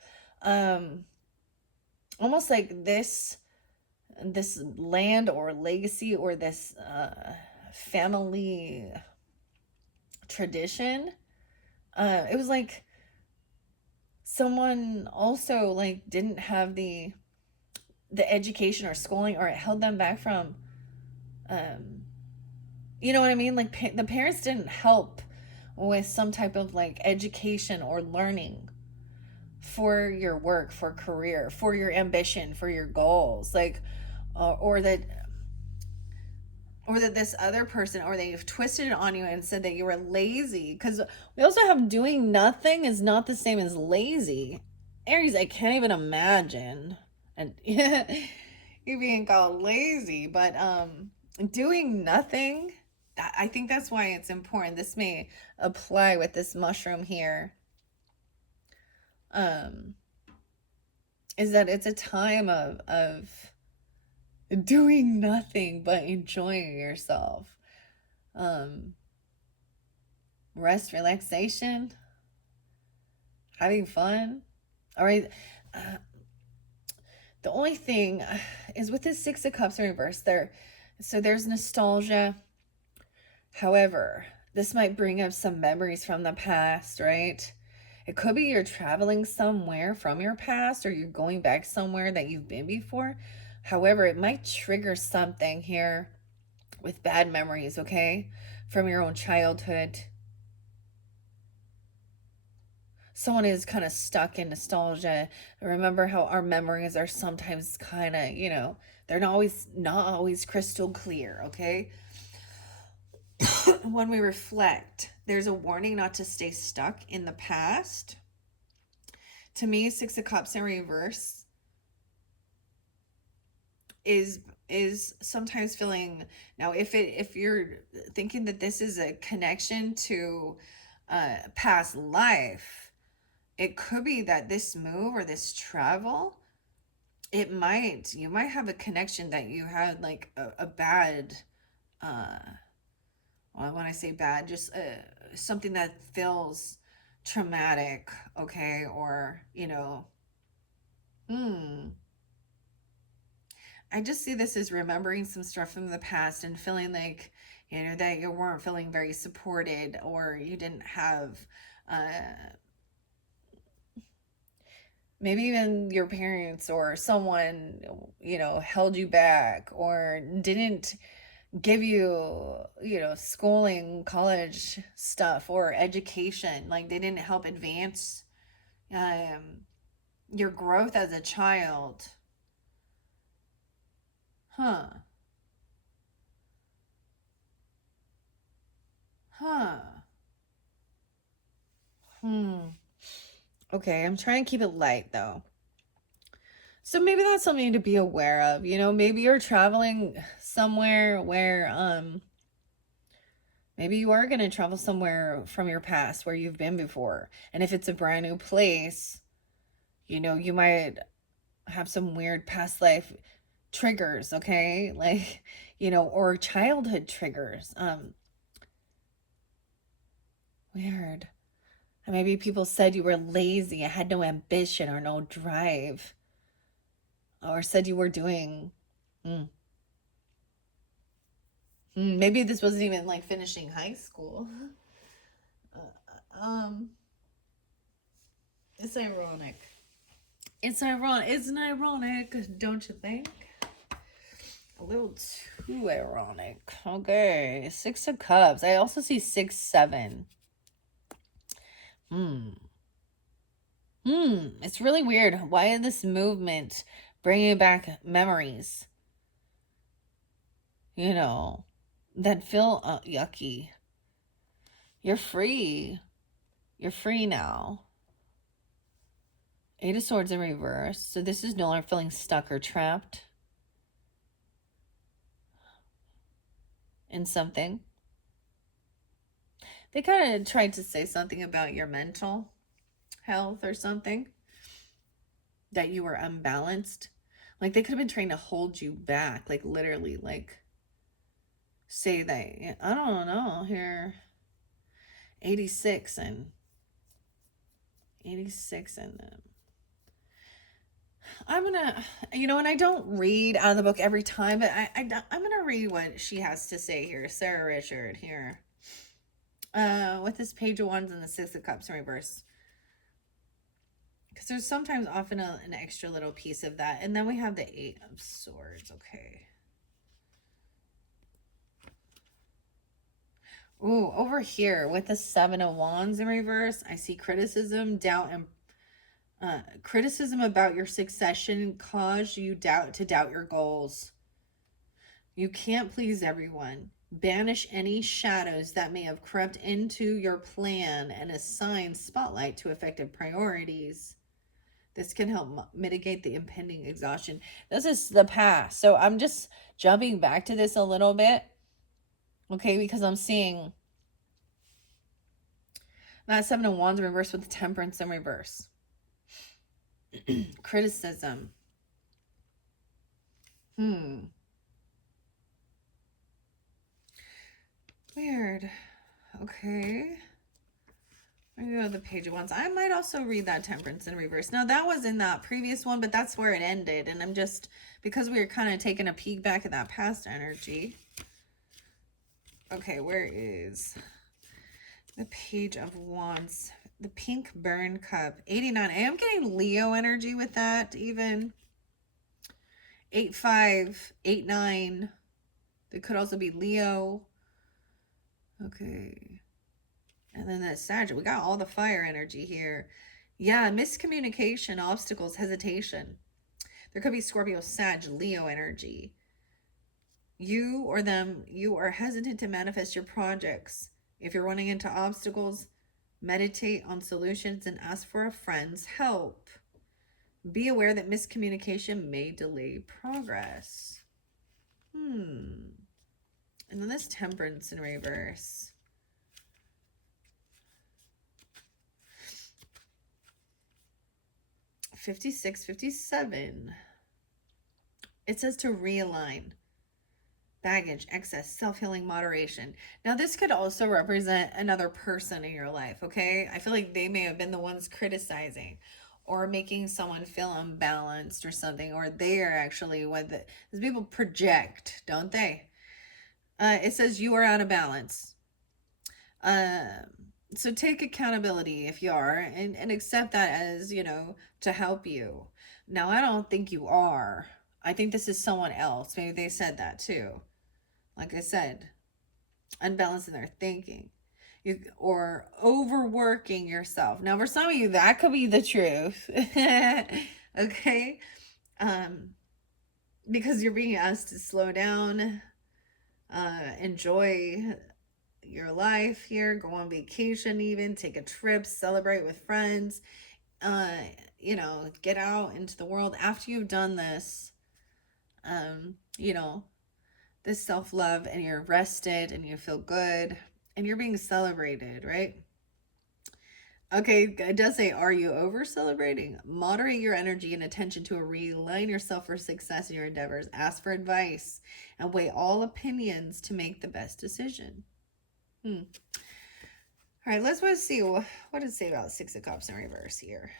Almost like this land or legacy or this family tradition, it was like someone also like didn't have the education or schooling, or it held them back from you know what I mean, like the parents didn't help with some type of like education or learning for your work, for career, for your ambition, for your goals, like or that this other person, or they've twisted it on you and said that you were lazy, because we also have doing nothing is not the same as lazy. Aries, I can't even imagine and you being called lazy, but doing nothing, I think that's why it's important. This may apply with this mushroom here, is that it's a time of doing nothing but enjoying yourself. Rest, relaxation, having fun. All right. The only thing is with this Six of Cups in reverse there. So there's nostalgia. However, this might bring up some memories from the past, right? It could be you're traveling somewhere from your past, or you're going back somewhere that you've been before. However, it might trigger something here with bad memories, okay? From your own childhood. Someone is kind of stuck in nostalgia. Remember how our memories are sometimes kind of, they're not always crystal clear, okay? When we reflect, there's a warning not to stay stuck in the past. To me, Six of Cups in reverse is sometimes feeling, now if you're thinking that this is a connection to past life, it could be that this move or this travel, you might have a connection that you had like a bad well, when I say bad, just something that feels traumatic, okay, or I just see this as remembering some stuff from the past and feeling like, that you weren't feeling very supported, or you didn't have, maybe even your parents or someone, held you back, or didn't give you, schooling, college stuff, or education. Like they didn't help advance your growth as a child. Huh. Huh. Okay, I'm trying to keep it light though. So maybe that's something to be aware of. Maybe you're traveling somewhere where maybe you are going to travel somewhere from your past where you've been before. And if it's a brand new place, you might have some weird past life triggers, okay? Like, or childhood triggers. Weird. And maybe people said you were lazy, had no ambition or no drive, or said you were doing. Mm, maybe this wasn't even like finishing high school. Um, it's ironic. It's ironic. Isn't ironic, don't you think? A little too ironic. Okay, Six of Cups. I also see 6, 7. Hmm. It's really weird. Why is this movement bringing back memories? That feel yucky. You're free. You're free now. 8 of Swords in reverse. So this is no longer feeling stuck or trapped in something. They kind of tried to say something about your mental health or something, that you were unbalanced. Like they could have been trying to hold you back, like literally, like say that, I don't know, here 86 and 86 and I'm gonna, and I don't read out of the book every time, but I'm gonna read what she has to say here. Sarah Richard here, with this Page of Wands and the 6 of Cups in reverse, because there's sometimes often an extra little piece of that, and then we have the 8 of Swords. Okay. Ooh, over here with the 7 of Wands in reverse, I see criticism, doubt, and criticism about your succession cause you to doubt your goals. You can't please everyone. Banish any shadows that may have crept into your plan and assign spotlight to effective priorities. This can help mitigate the impending exhaustion. This is the past. So I'm just jumping back to this a little bit, okay, because I'm seeing that 7 of Wands in reverse with the Temperance in reverse. Criticism. Weird. Okay. I go to the Page of Wands. I might also read that Temperance in reverse. Now, that was in that previous one, but that's where it ended. And I'm just, because we were kind of taking a peek back at that past energy. Okay, where is the Page of Wands? The Pink Burn Cup. 89. I am getting Leo energy with that, even. 8-5, 8-9. It could also be Leo. Okay. And then that Sag, we got all the fire energy here. Yeah, miscommunication, obstacles, hesitation. There could be Scorpio, Sag, Leo energy. You or them, you are hesitant to manifest your projects. If you're running into obstacles, meditate on solutions and ask for a friend's help. Be aware that miscommunication may delay progress. And then this Temperance in reverse. 56, 57. It says to realign. Baggage, excess, self-healing, moderation. Now, this could also represent another person in your life, okay? I feel like they may have been the ones criticizing or making someone feel unbalanced or something, or they are actually what because people project, don't they? It says you are out of balance. So take accountability if you are, and accept that as, to help you. Now, I don't think you are. I think this is someone else. Maybe they said that too. Like I said, unbalanced in their thinking. Or overworking yourself. Now, for some of you, that could be the truth. Okay? Because you're being asked to slow down, enjoy, your life here, go on vacation, even take a trip, celebrate with friends, uh, get out into the world after you've done this, um, you know, this self love, and you're rested and you feel good and you're being celebrated, right? Okay, it does say, are you over celebrating? Moderate your energy and attention to realign yourself for success in your endeavors. Ask for advice and weigh all opinions to make the best decision. Hmm. All right, let's see. What does it say about Six of Cups in reverse here?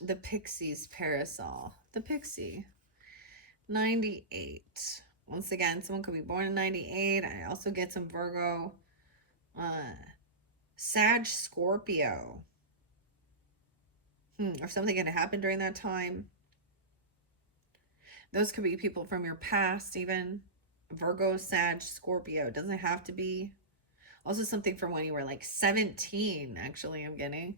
The Pixie's parasol. The Pixie. 98. Once again, someone could be born in 98. I also get some Virgo. Sag Scorpio. Or something had happened during that time. Those could be people from your past, even. Virgo, Sag, Scorpio. It doesn't have to be. Also something from when you were like 17, actually, I'm getting.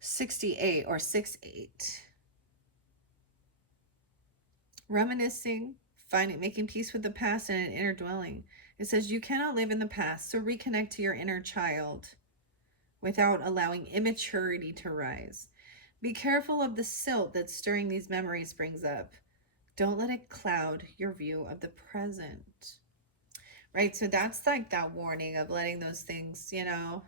68 or 68. Reminiscing, making peace with the past and an inner dwelling. It says you cannot live in the past, so reconnect to your inner child without allowing immaturity to rise. Be careful of the silt that stirring these memories brings up. Don't let it cloud your view of the present. Right? So that's like that warning of letting those things, you know,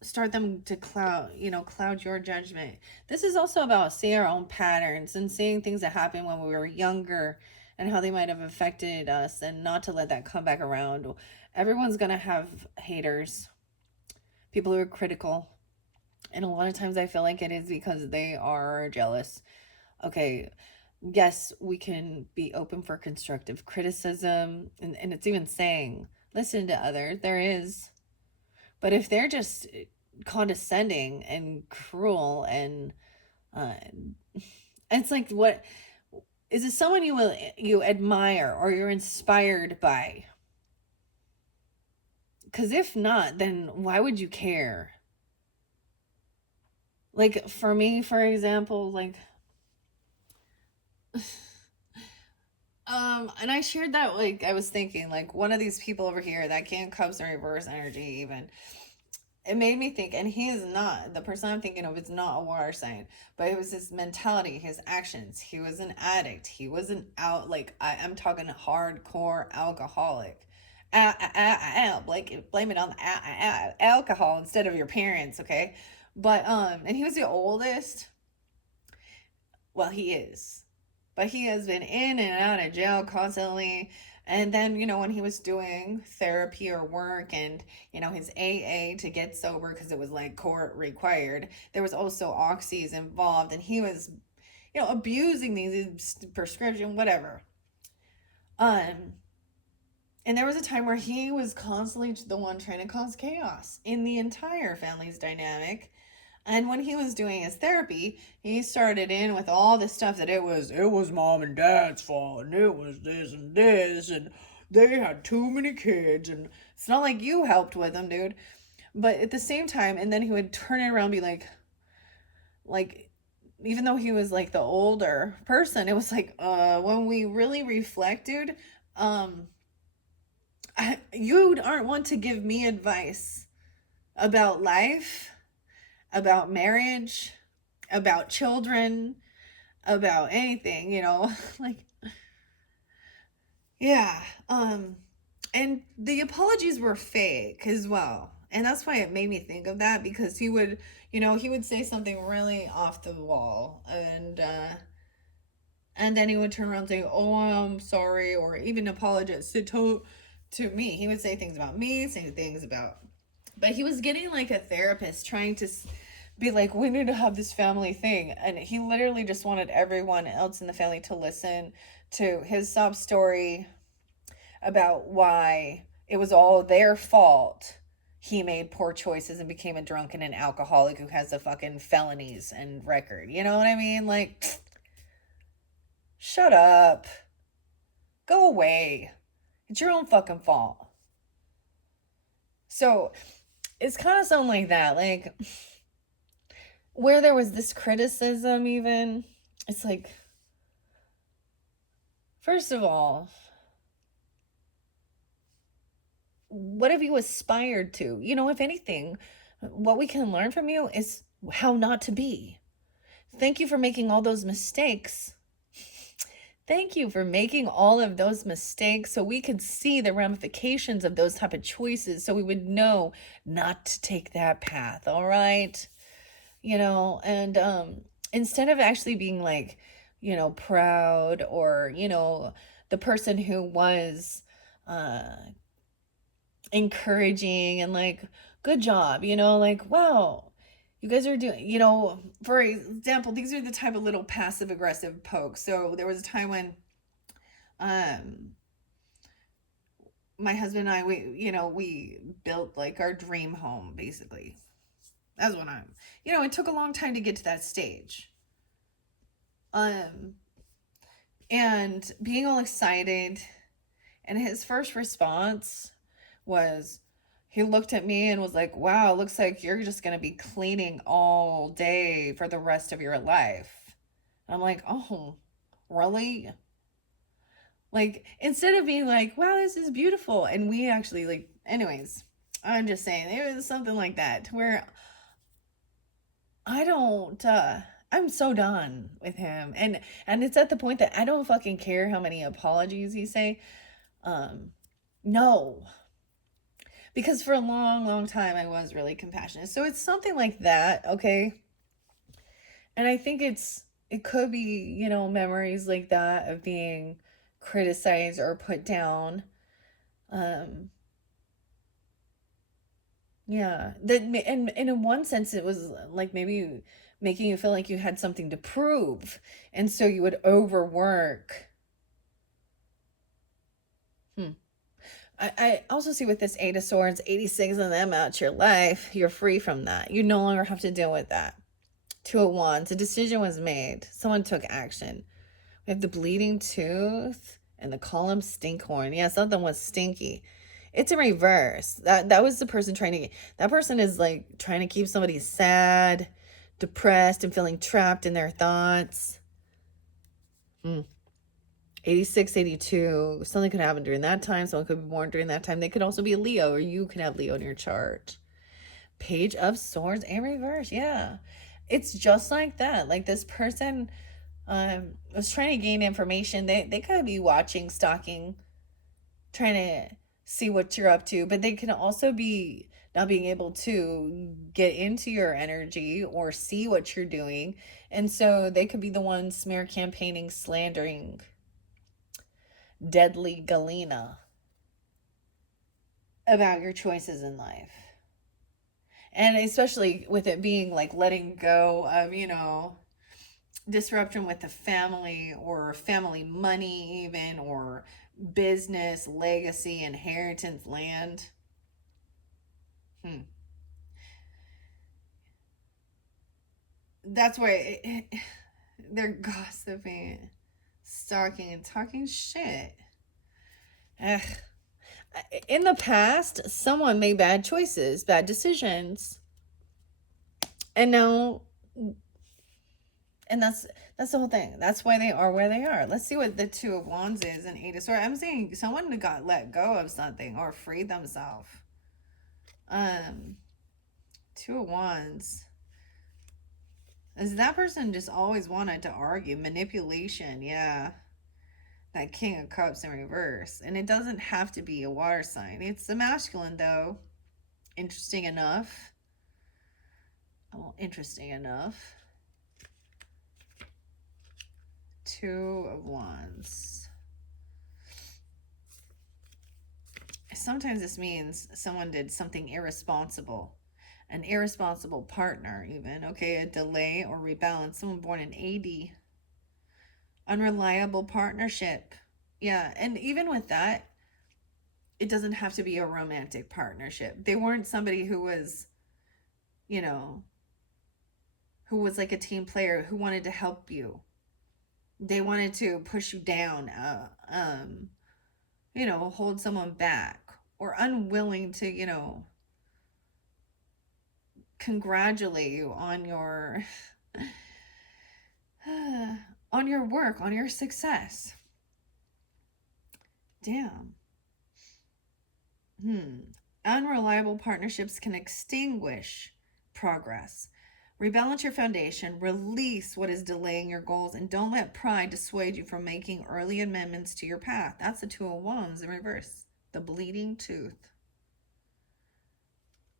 start them to cloud your judgment. This is also about seeing our own patterns and seeing things that happened when we were younger and how they might have affected us, and not to let that come back around. Everyone's gonna have haters, people who are critical, and a lot of times I feel like it is because they are jealous. Okay, yes, we can be open for constructive criticism, and it's even saying listen to others, there is. But if they're just condescending and cruel, and uh, it's like, what is it? Someone you admire or you're inspired by? Because if not, then why would you care? Like for me, for example, like and I shared that, like I was thinking like one of these people over here that can't cups in reverse energy even, it made me think, and he is not the person I'm thinking of, is not a water sign, but it was his mentality, his actions. He was an addict. He was an like I'm talking hardcore alcoholic. Like blame it on the alcohol instead of your parents, okay? But and he was the oldest. Well, he is, but he has been in and out of jail constantly. And then, when he was doing therapy or work, and, his AA to get sober because it was like court required, there was also oxys involved, and he was, abusing these prescription, whatever. Um, and there was a time where he was constantly the one trying to cause chaos in the entire family's dynamic. And when he was doing his therapy, he started in with all this stuff that it was mom and dad's fault, and it was this, and they had too many kids, and it's not like you helped with them, dude. But at the same time, and then he would turn it around and be like, even though he was like the older person, it was like, when we really reflect, dude, um, you aren't one to give me advice about life, about marriage, about children, about anything, like, yeah. And the apologies were fake as well. And that's why it made me think of that, because he would say something really off the wall, and then he would turn around and say, "Oh, I'm sorry," or even apologize to me. He would say things about me, say things about, but he was getting like a therapist trying to be like, we need to have this family thing. And he literally just wanted everyone else in the family to listen to his sob story about why it was all their fault. He made poor choices and became a drunk and an alcoholic who has a fucking felonies and record. You know what I mean? Like, shut up. Go away. It's your own fucking fault. So it's kind of something like that. Like, where there was this criticism, even, it's like, first of all, what have you aspired to? You know, if anything, what we can learn from you is how not to be. Thank you for making all those mistakes. Thank you for making all of those mistakes so we could see the ramifications of those type of choices so we would know not to take that path, all right? You know, and instead of actually being like, you know, proud, or, you know, the person who was uh encouraging and like, good job, you know, like, wow, you guys are doing, you know, for example, these are the type of little passive aggressive pokes. So there was a time when um my husband and I, we built like our dream home basically. That's what I'm, you know, it took a long time to get to that stage. Um and being all excited, and his first response was, he looked at me and was like, wow, looks like you're just going to be cleaning all day for the rest of your life. And I'm like, oh, really? Like, instead of being like, wow, this is beautiful. And we actually, like, anyways, I'm just saying, it was something like that where I don't, I'm so done with him. And it's at the point that I don't fucking care how many apologies he say. Um, no, because for a long, long time I was really compassionate. So it's something like that, okay? And I think it could be, you know, memories like that of being criticized or put down. Um yeah, that and in one sense it was like maybe making you feel like you had something to prove, and so you would overwork. Hmm. I also see with this Eight of Swords, 86 of them out your life, you're free from that. You no longer have to deal with that. Two of Wands, a decision was made. Someone took action. We have the bleeding tooth and the column stinkhorn. Yeah, something was stinky. It's in reverse. That was the person trying to. That person is like trying to keep somebody sad, depressed, and feeling trapped in their thoughts. Hmm. 86, 82. Something could happen during that time. Someone could be born during that time. They could also be a Leo, or you could have Leo in your chart. Page of Swords in reverse. Yeah. It's just like that. Like this person was trying to gain information. They could be watching, stalking, trying to see what you're up to, but they can also be not being able to get into your energy or see what you're doing. And so they could be the ones smear campaigning, slandering deadly Galena about your choices in life. And especially with it being like letting go of, you know, disruption with the family or family money, even, or business, legacy, inheritance, land. Hmm. That's why they're gossiping, stalking, and talking shit. Ugh. In the past, someone made bad choices, bad decisions, and now, and that's the whole thing. That's why they are where they are. Let's see what the Two of Wands is and Eight of Swords. I'm saying someone got let go of something or freed themselves. Um, Two of Wands. Is that person just always wanted to argue? Manipulation, yeah. That King of Cups in reverse. And it doesn't have to be a water sign. It's a masculine, though. Interesting enough. Well, interesting enough. Two of Wands. Sometimes this means someone did something irresponsible. An irresponsible partner, even. Okay, a delay or rebalance. Someone born in AD. Unreliable partnership. Yeah, and even with that, it doesn't have to be a romantic partnership. They weren't somebody who was, you know, who was like a team player who wanted to help you. They wanted to push you down, you know, hold someone back, or unwilling to, you know, congratulate you on your work, on your success. Damn. Unreliable partnerships can extinguish progress. Rebalance your foundation, release what is delaying your goals, and don't let pride dissuade you from making early amendments to your path. That's the Two of Wands in reverse. The bleeding tooth.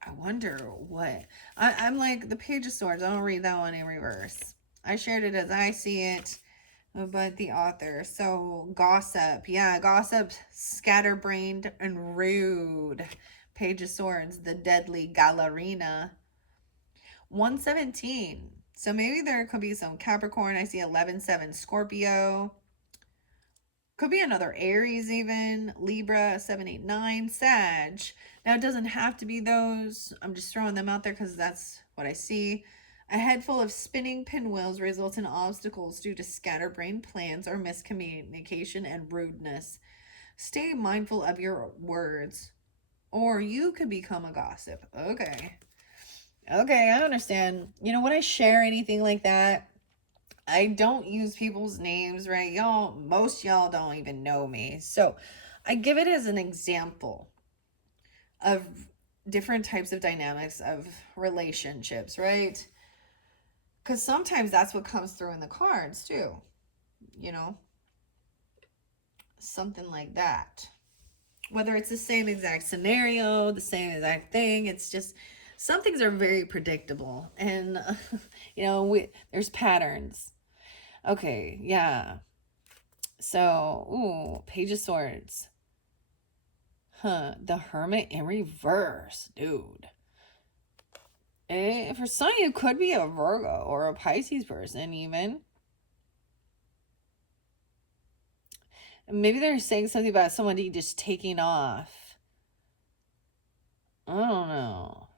I wonder what. I'm like the Page of Swords. I don't read that one in reverse. I shared it as I see it, but the author. So, gossip. Yeah, gossip, scatterbrained and rude. Page of Swords, the deadly Gallerina. 117. So maybe there could be some Capricorn. I see 11-7 Scorpio. Could be another Aries even. Libra, 7-8-9 Sag. Now it doesn't have to be those. I'm just throwing them out there because that's what I see. A head full of spinning pinwheels results in obstacles due to scatterbrained plans or miscommunication and rudeness. Stay mindful of your words, or you could become a gossip. Okay. Okay, I understand. You know, when I share anything like that, I don't use people's names, right? Y'all, most y'all don't even know me. So I give it as an example of different types of dynamics of relationships, right? Because sometimes that's what comes through in the cards, too. You know, something like that. Whether it's the same exact scenario, the same exact thing, it's just some things are very predictable. And, you know, there's patterns. Okay, yeah. So, ooh, Page of Swords. The Hermit in reverse, dude. For some of you, could be a Virgo or a Pisces person, even. Maybe they're saying something about somebody just taking off. I don't know.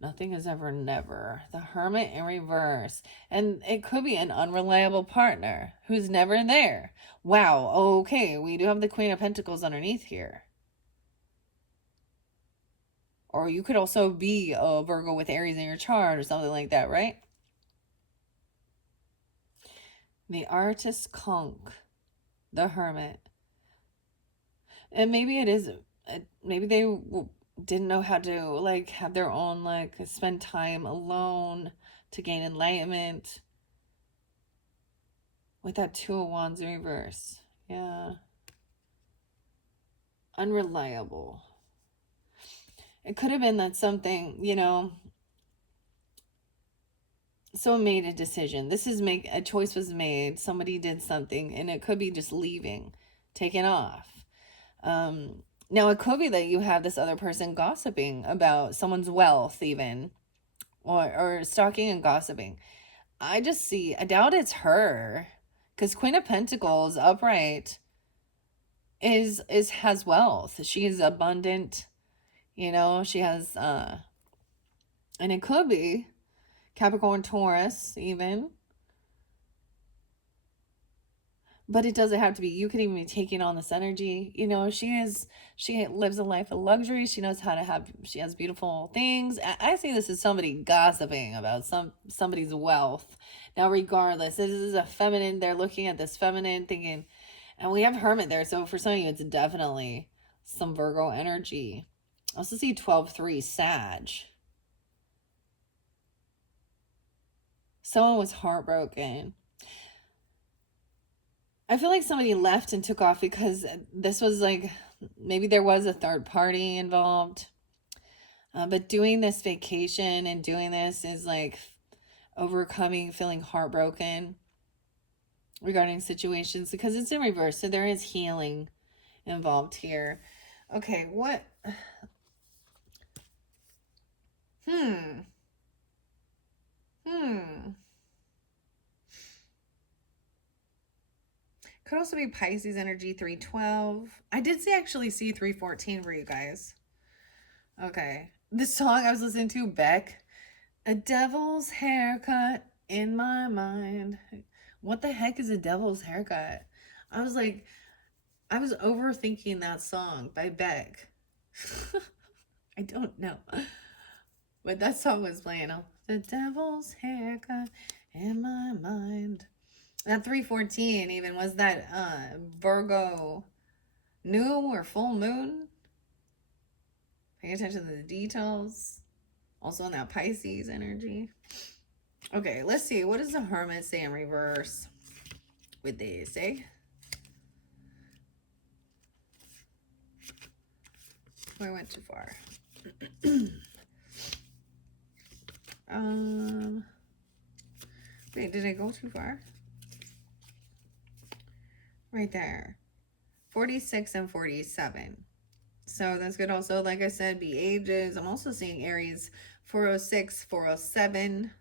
Nothing is ever never. The Hermit in reverse. And it could be an unreliable partner who's never there. Wow, okay, we do have the Queen of Pentacles underneath here. Or you could also be a Virgo with Aries in your chart or something like that, right? The Artist Conch. The Hermit. And maybe it is, maybe they didn't know how to, like, have their own, like, spend time alone to gain enlightenment. With that Two of Wands in reverse. Yeah. Unreliable. It could have been that something, you know, someone made a decision. A choice was made. Somebody did something, and it could be just leaving, taking off. Now it could be that you have this other person gossiping about someone's wealth, even, or stalking and gossiping. I doubt it's her, because Queen of Pentacles upright is has wealth. She is abundant, you know. She has and it could be Capricorn, Taurus, even. But it doesn't have to be. You could even be taking on this energy. You know, she lives a life of luxury. She knows how to she has beautiful things. I see this as somebody gossiping about somebody's wealth. Now, regardless, this is a feminine. They're looking at this feminine thinking, and we have Hermit there. So for some of you, it's definitely some Virgo energy. I also see 12-3 Sag. Someone was heartbroken. I feel like somebody left and took off because this was like, maybe there was a third party involved. But doing this vacation and doing this is like overcoming, feeling heartbroken regarding situations because it's in reverse. So there is healing involved here. Okay, what? Could also be Pisces energy 312. I did actually see 314 for you guys. Okay. This song I was listening to, Beck. A devil's haircut in my mind. What the heck is a devil's haircut? I was overthinking that song by Beck. I don't know. But that song was playing. Oh, the devil's haircut in my mind. That 314 even was that Virgo new or full moon. Pay attention to the details. Also in that Pisces energy. Okay, let's see. What does the Hermit say in reverse with this, eh? I went too far. Wait, did I go too far? Right there. 46 and 47. So that's good also. Like I said, be ages. I'm also seeing Aries 406, 407.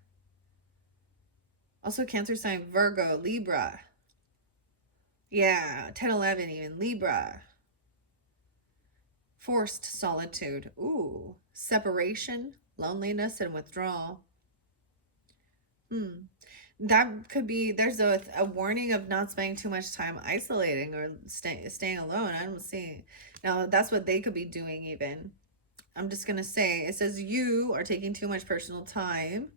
Also Cancer sign Virgo, Libra. Yeah, 10, 11 even. Libra. Forced solitude. Ooh. Separation, loneliness, and withdrawal. That could be, there's a warning of not spending too much time isolating or staying alone. I don't see. Now, that's what they could be doing even. I'm just going to say, it says you are taking too much personal time.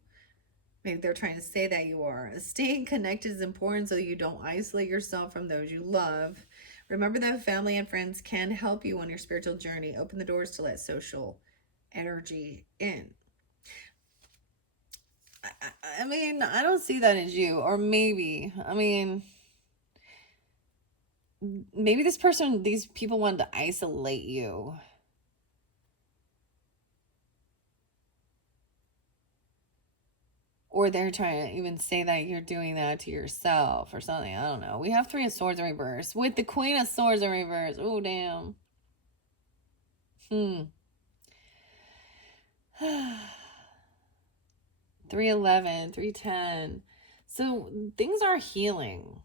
Maybe they're trying to say that you are. Staying connected is important so you don't isolate yourself from those you love. Remember that family and friends can help you on your spiritual journey. Open the doors to let social energy in. I mean, I don't see that as you. Or maybe, I mean, maybe these people wanted to isolate you. Or they're trying to even say that you're doing that to yourself or something. I don't know. We have 3 of Swords in reverse. With the Queen of Swords in reverse. Oh, damn. 311, 310. So things are healing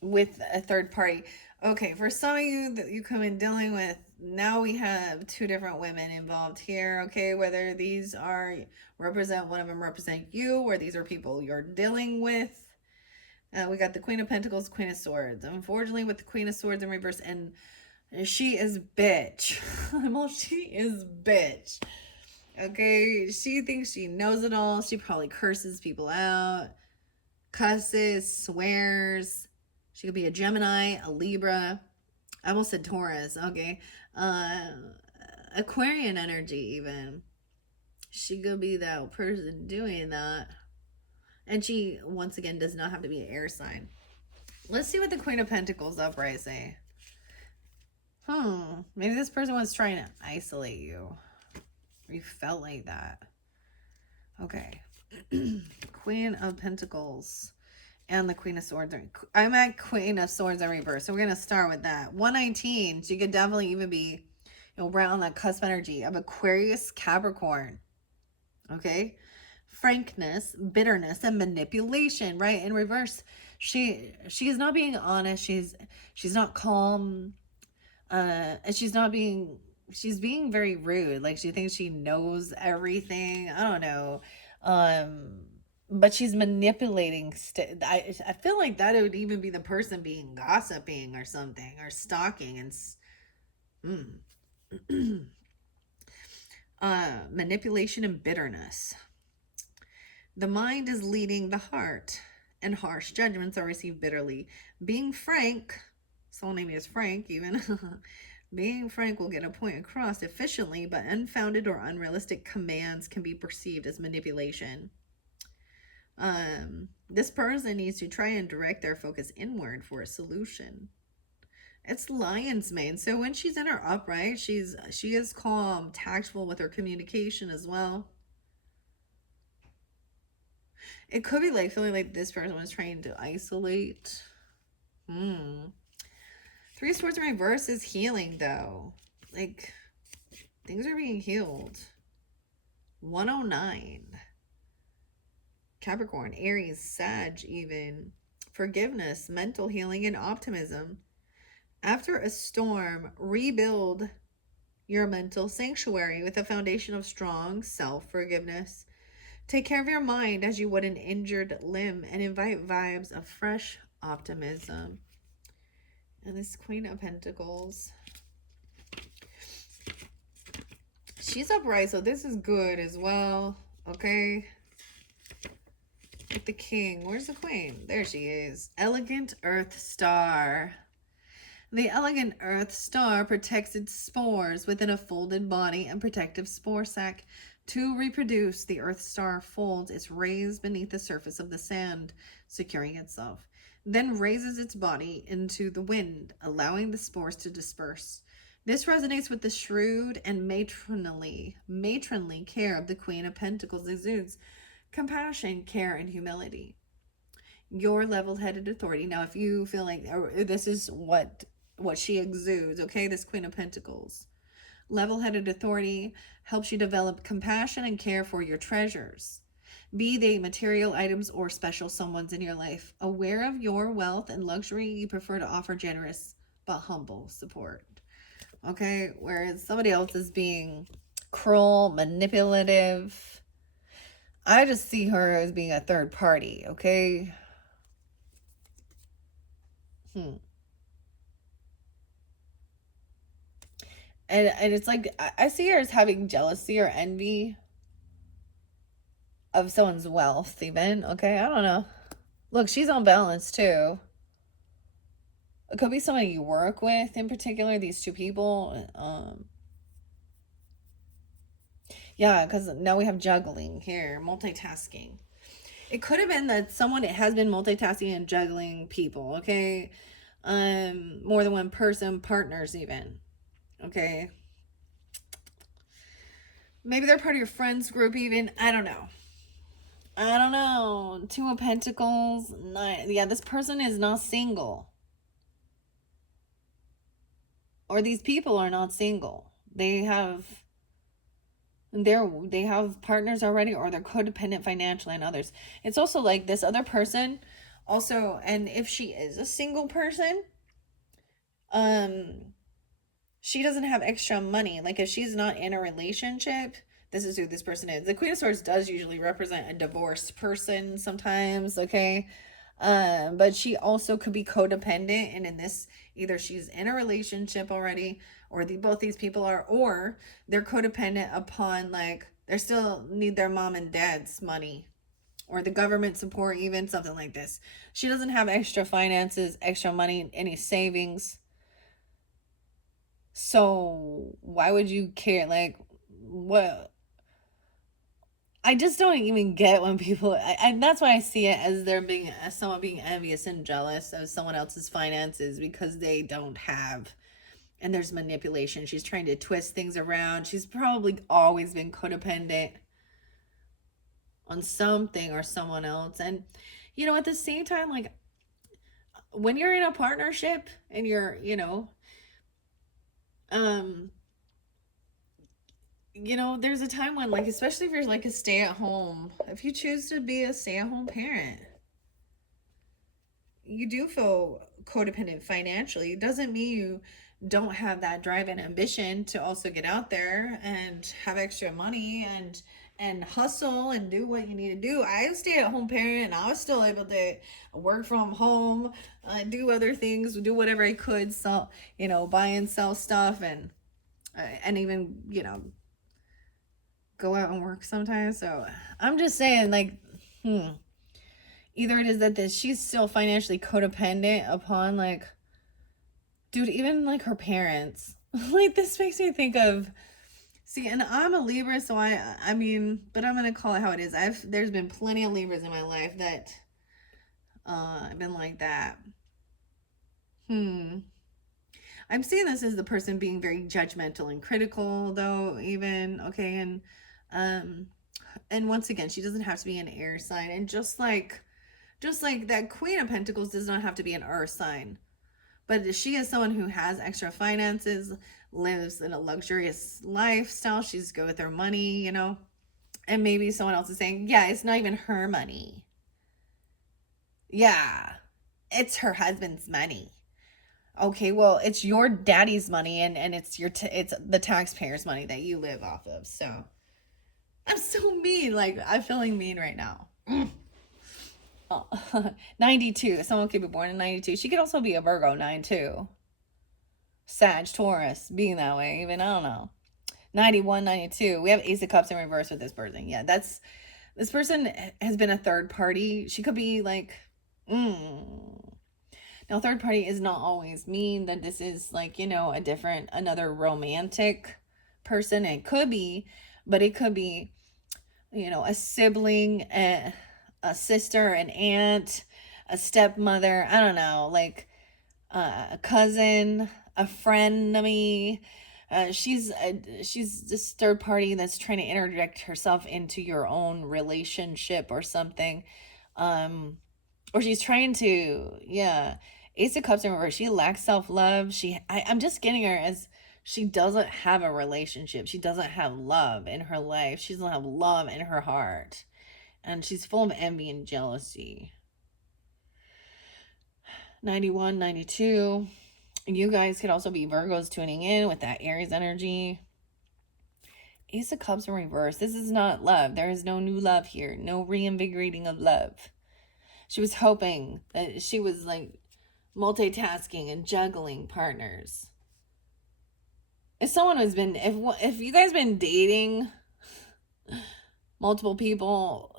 with a third party. Okay, for some of you that you come in dealing with, now we have 2 different women involved here. Okay, whether these are represent, one of them represent you, or these are people you're dealing with. We got the Queen of Pentacles, Queen of Swords. Unfortunately, with the Queen of Swords in reverse, and she is bitch. Well, she is bitch. Okay, she thinks she knows it all. She probably curses people out, cusses, swears. She could be a Gemini, a Libra. I almost said Taurus. Okay, Aquarian energy even. She could be that person doing that, and she once again does not have to be an air sign. Let's see what the Queen of Pentacles upright say. Maybe this person was trying to isolate you. Or you felt like that. Okay. Queen of Pentacles and the Queen of Swords. I'm at Queen of Swords in reverse. So we're going to start with that. 119. So you could definitely even be, around that cusp energy of Aquarius, Capricorn. Okay. Frankness, bitterness, and manipulation, right? In reverse. She is not being honest. She's not calm. And she's being very rude. Like she thinks she knows everything. I don't know. But she's manipulating. I feel like that it would even be the person being gossiping or something or stalking and manipulation and bitterness. The mind is leading the heart, and harsh judgments are received bitterly. Being frank, someone named me as Frank even. Being frank will get a point across efficiently, but unfounded or unrealistic commands can be perceived as manipulation. This person needs to try and direct their focus inward for a solution. It's Lion's Mane. So when she's in her upright, she is calm, tactful with her communication as well. It could be like feeling like this person was trying to isolate. 3 of Swords in reverse is healing though. Like things are being healed. 109. Capricorn, Aries, Sag even. Forgiveness, mental healing, and optimism. After a storm, rebuild your mental sanctuary with a foundation of strong self-forgiveness. Take care of your mind as you would an injured limb and invite vibes of fresh optimism. And this Queen of Pentacles. She's upright, so this is good as well. Okay. With the king. Where's the queen? There she is. Elegant Earth Star. The elegant Earth Star protects its spores within a folded body and protective spore sac. To reproduce, the Earth Star folds its rays beneath the surface of the sand, securing itself, then raises its body into the wind, allowing the spores to disperse. This resonates with the shrewd and matronly care of the Queen of Pentacles, exudes compassion, care, and humility. Your level-headed authority. Now, if you feel like this is what she exudes, okay, this Queen of Pentacles. Level-headed authority helps you develop compassion and care for your treasures, be they material items or special someones in your life. Aware of your wealth and luxury, you prefer to offer generous but humble support. Okay, whereas somebody else is being cruel, manipulative. I just see her as being a third party, okay? Hmm. And it's like I see her as having jealousy or envy of someone's wealth, even. Okay, I don't know. Look, she's on balance too. It could be somebody you work with in particular, these two people. Yeah, because now we have juggling here, multitasking. It could have been that someone has been multitasking and juggling people, okay? More than one person, partners even. Okay. Maybe they're part of your friends group even. I don't know. I don't know. Two of Pentacles. Nine. Yeah, this person is not single. Or these people are not single. They have partners already, or they're codependent financially on others. It's also like this other person also, and if she is a single person, um she doesn't have extra money. Like if she's not in a relationship, this is who this person is. The Queen of Swords does usually represent a divorced person sometimes, okay? But she also could be codependent, and in this, either she's in a relationship already, or both these people are, or they're codependent upon like they still need their mom and dad's money, or the government support, even something like this. She doesn't have extra finances, extra money, any savings. So why would you care? Like, what? I just don't even get when people. That's why I see it as there being as someone being envious and jealous of someone else's finances because they don't have. And there's manipulation. She's trying to twist things around. She's probably always been codependent on something or someone else. And at the same time, like when you're in a partnership and you're, um there's a time when, like, especially if you're like a stay-at-home, if you choose to be a stay-at-home parent, you do feel codependent financially. It doesn't mean you don't have that drive and ambition to also get out there and have extra money and hustle and do what you need to do. I was a stay-at-home parent and I was still able to work from home, do other things, do whatever I could, sell, buy and sell stuff, and even go out and work sometimes. So I'm just saying, like, either it is that she's still financially codependent upon, like, dude, even like her parents. Like, this makes me think of, see, and I'm a Libra, so I mean, but I'm gonna call it how it is. There's been plenty of Libras in my life that I've been like that. I'm seeing this as the person being very judgmental and critical, though, even, okay. And once again, she doesn't have to be an air sign, and just like that Queen of Pentacles does not have to be an earth sign, but she is someone who has extra finances, lives in a luxurious lifestyle. She's good with her money, and maybe someone else is saying, yeah, it's not even her money. Yeah, it's her husband's money. Okay, well, it's your daddy's money, and it's it's the taxpayers' money that you live off of. So I'm so mean. Like, I'm feeling mean right now. Oh, 92. Someone could be born in 92. She could also be a Virgo 9 too. Sag, Taurus, being that way, even, I don't know. 91, 92. We have Ace of Cups in reverse with this person. Yeah, this person has been a third party. She could be like, now, third party is not always mean that this is like, another romantic person. It could be, but it could be, a sibling, a sister, an aunt, a stepmother. I don't know, like a cousin, a friend of me. She's this third party that's trying to interject herself into your own relationship or something. Or she's trying to, yeah. Ace of Cups in reverse. She lacks self love. I'm just getting her as she doesn't have a relationship. She doesn't have love in her life. She doesn't have love in her heart, and she's full of envy and jealousy. 91, 92. You guys could also be Virgos tuning in with that Aries energy. Ace of Cups in reverse. This is not love. There is no new love here. No reinvigorating of love. She was hoping that she was like multitasking and juggling partners. If someone has been, if you guys been dating multiple people,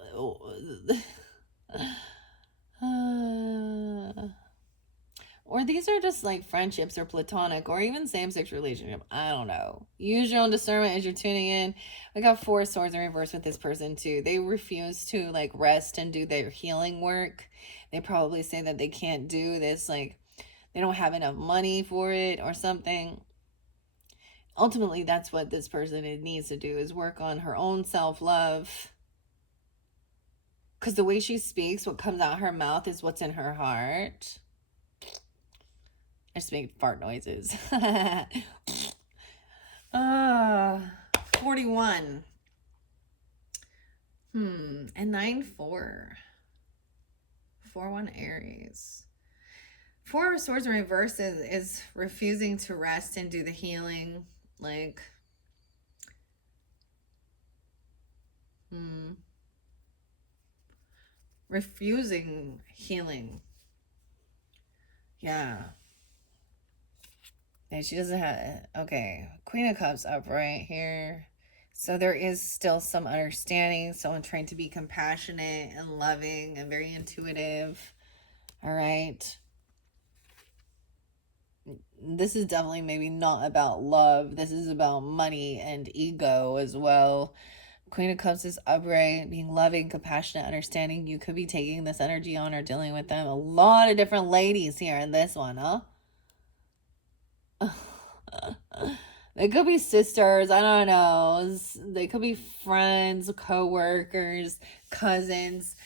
or these are just like friendships or platonic or even same-sex relationship, I don't know. Use your own discernment as you're tuning in. We got Four of Swords in reverse with this person too. They refuse to like rest and do their healing work. They probably say that they can't do this, like they don't have enough money for it or something. Ultimately, that's what this person needs to do, is work on her own self-love, because the way she speaks, what comes out her mouth is what's in her heart. I just make fart noises. 41. And 9-4. 4-1 Aries. Four of Swords in reverse is refusing to rest and do the healing. Like, refusing healing. Yeah. And she doesn't have, okay, Queen of Cups up right here. So there is still some understanding, someone trying to be compassionate and loving and very intuitive. All right. This is definitely maybe not about love. This is about money and ego as well. Queen of Cups is upright, being loving, compassionate, understanding. You could be taking this energy on or dealing with them. A lot of different ladies here in this one, huh? They could be sisters. I don't know. They could be friends, co-workers, cousins,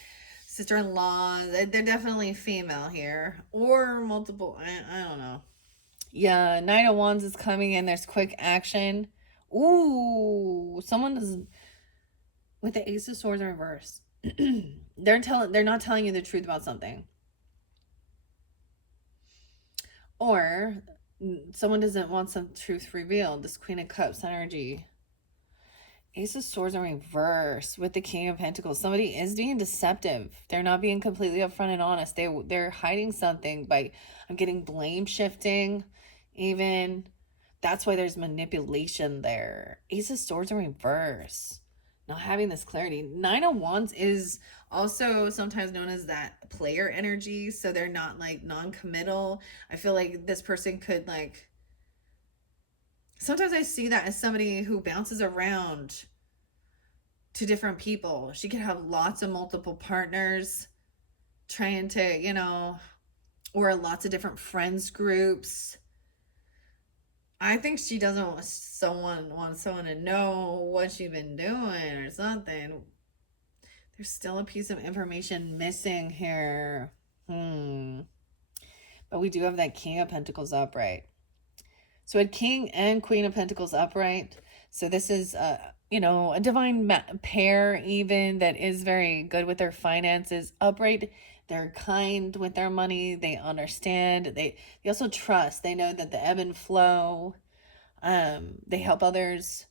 sister-in-laws. They're definitely female here. Or multiple. I don't know. Yeah, Knight of Wands is coming in. There's quick action. Ooh, someone is with the Ace of Swords in reverse. They're not telling you the truth about something. Or someone doesn't want some truth revealed. This Queen of Cups energy. Ace of Swords in reverse with the King of Pentacles. Somebody is being deceptive. They're not being completely upfront and honest. They're hiding something by, I'm getting blame shifting even. That's why there's manipulation there. Ace of Swords in reverse. Not having this clarity. Nine of Wands is also sometimes known as that player energy. So they're not like non-committal. I feel like this person could like, sometimes I see that as somebody who bounces around to different people. She could have lots of multiple partners trying to, or lots of different friends groups. I think she doesn't want someone to know what she's been doing or something. There's still a piece of information missing here. But we do have that King of Pentacles upright. So we had King and Queen of Pentacles upright. So this is, a divine pair even that is very good with their finances. Upright, they're kind with their money. They understand. They also trust. They know that the ebb and flow. They help others.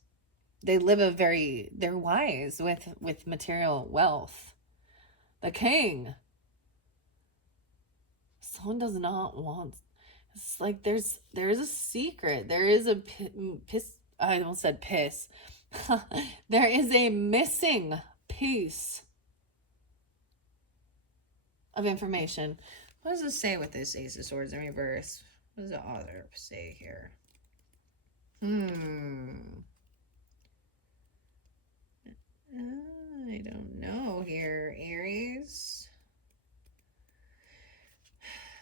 They live they're wise with material wealth. The King. Someone does not want, it's like there is a secret. There is a I almost said piss. There is a missing piece of information. What does it say with this Ace of Swords in reverse? What does the author say here? I don't know here, Aries.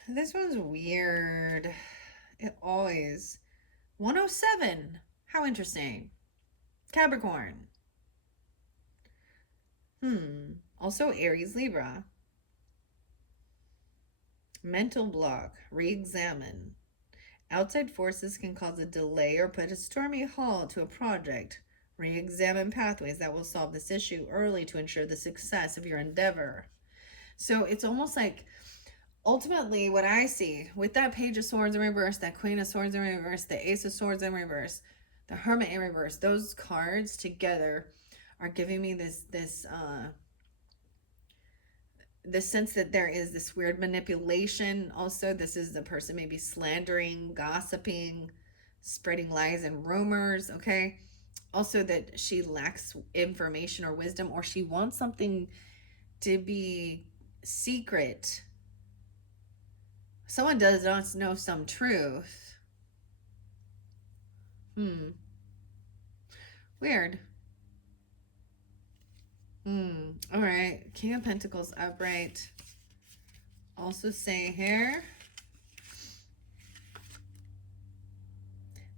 This one's weird. It always. 107. How interesting. Capricorn. Also Aries, Libra. Mental block. Re-examine. Outside forces can cause a delay or put a stormy halt to a project. Re-examine pathways that will solve this issue early to ensure the success of your endeavor. So it's almost like, ultimately, what I see with that Page of Swords in reverse, that Queen of Swords in reverse, the Ace of Swords in reverse, the Hermit in reverse, those cards together are giving me this sense that there is this weird manipulation. Also, this is the person maybe slandering, gossiping, spreading lies and rumors. Okay. Also, that she lacks information or wisdom, or she wants something to be secret. Someone does not know some truth. Weird. All right. King of Pentacles upright. Also say here,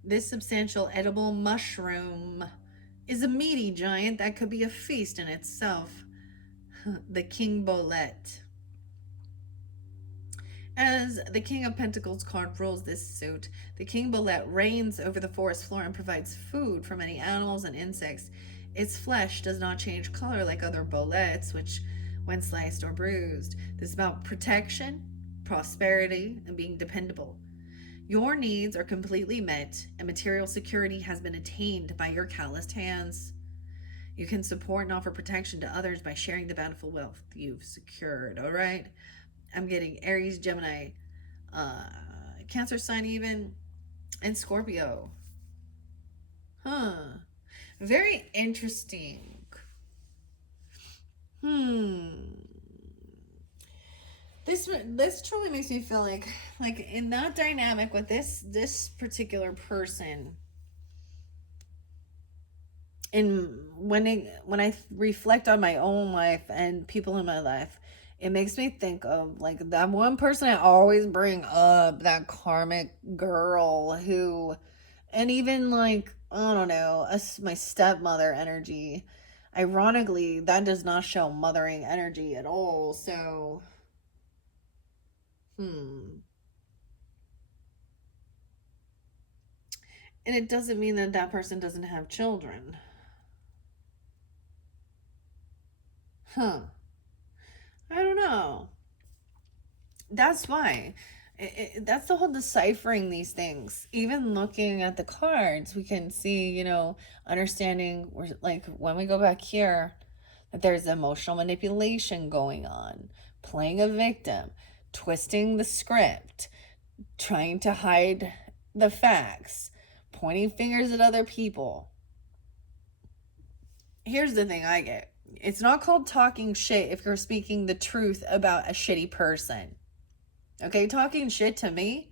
this substantial edible mushroom is a meaty giant that could be a feast in itself. The King Bolette. As the King of Pentacles card rules this suit, the King Bolette reigns over the forest floor and provides food for many animals and insects. Its flesh does not change color like other bolettes, which, when sliced or bruised, this is about protection, prosperity, and being dependable. Your needs are completely met, and material security has been attained by your calloused hands. You can support and offer protection to others by sharing the bountiful wealth you've secured, all right? I'm getting Aries, Gemini, Cancer sign even, and Scorpio. Very interesting. This truly makes me feel like in that dynamic with this particular person, and when I reflect on my own life and people in my life, it makes me think of like that one person I always bring up, that karmic girl who, and even like, I don't know, my stepmother energy. Ironically, that does not show mothering energy at all. So, and it doesn't mean that that person doesn't have children. I don't know. That's why. That's the whole deciphering these things. Even looking at the cards, we can see, understanding, like when we go back here, that there's emotional manipulation going on, playing a victim, twisting the script, trying to hide the facts, pointing fingers at other people. Here's the thing I get. It's not called talking shit if you're speaking the truth about a shitty person. Okay, talking shit to me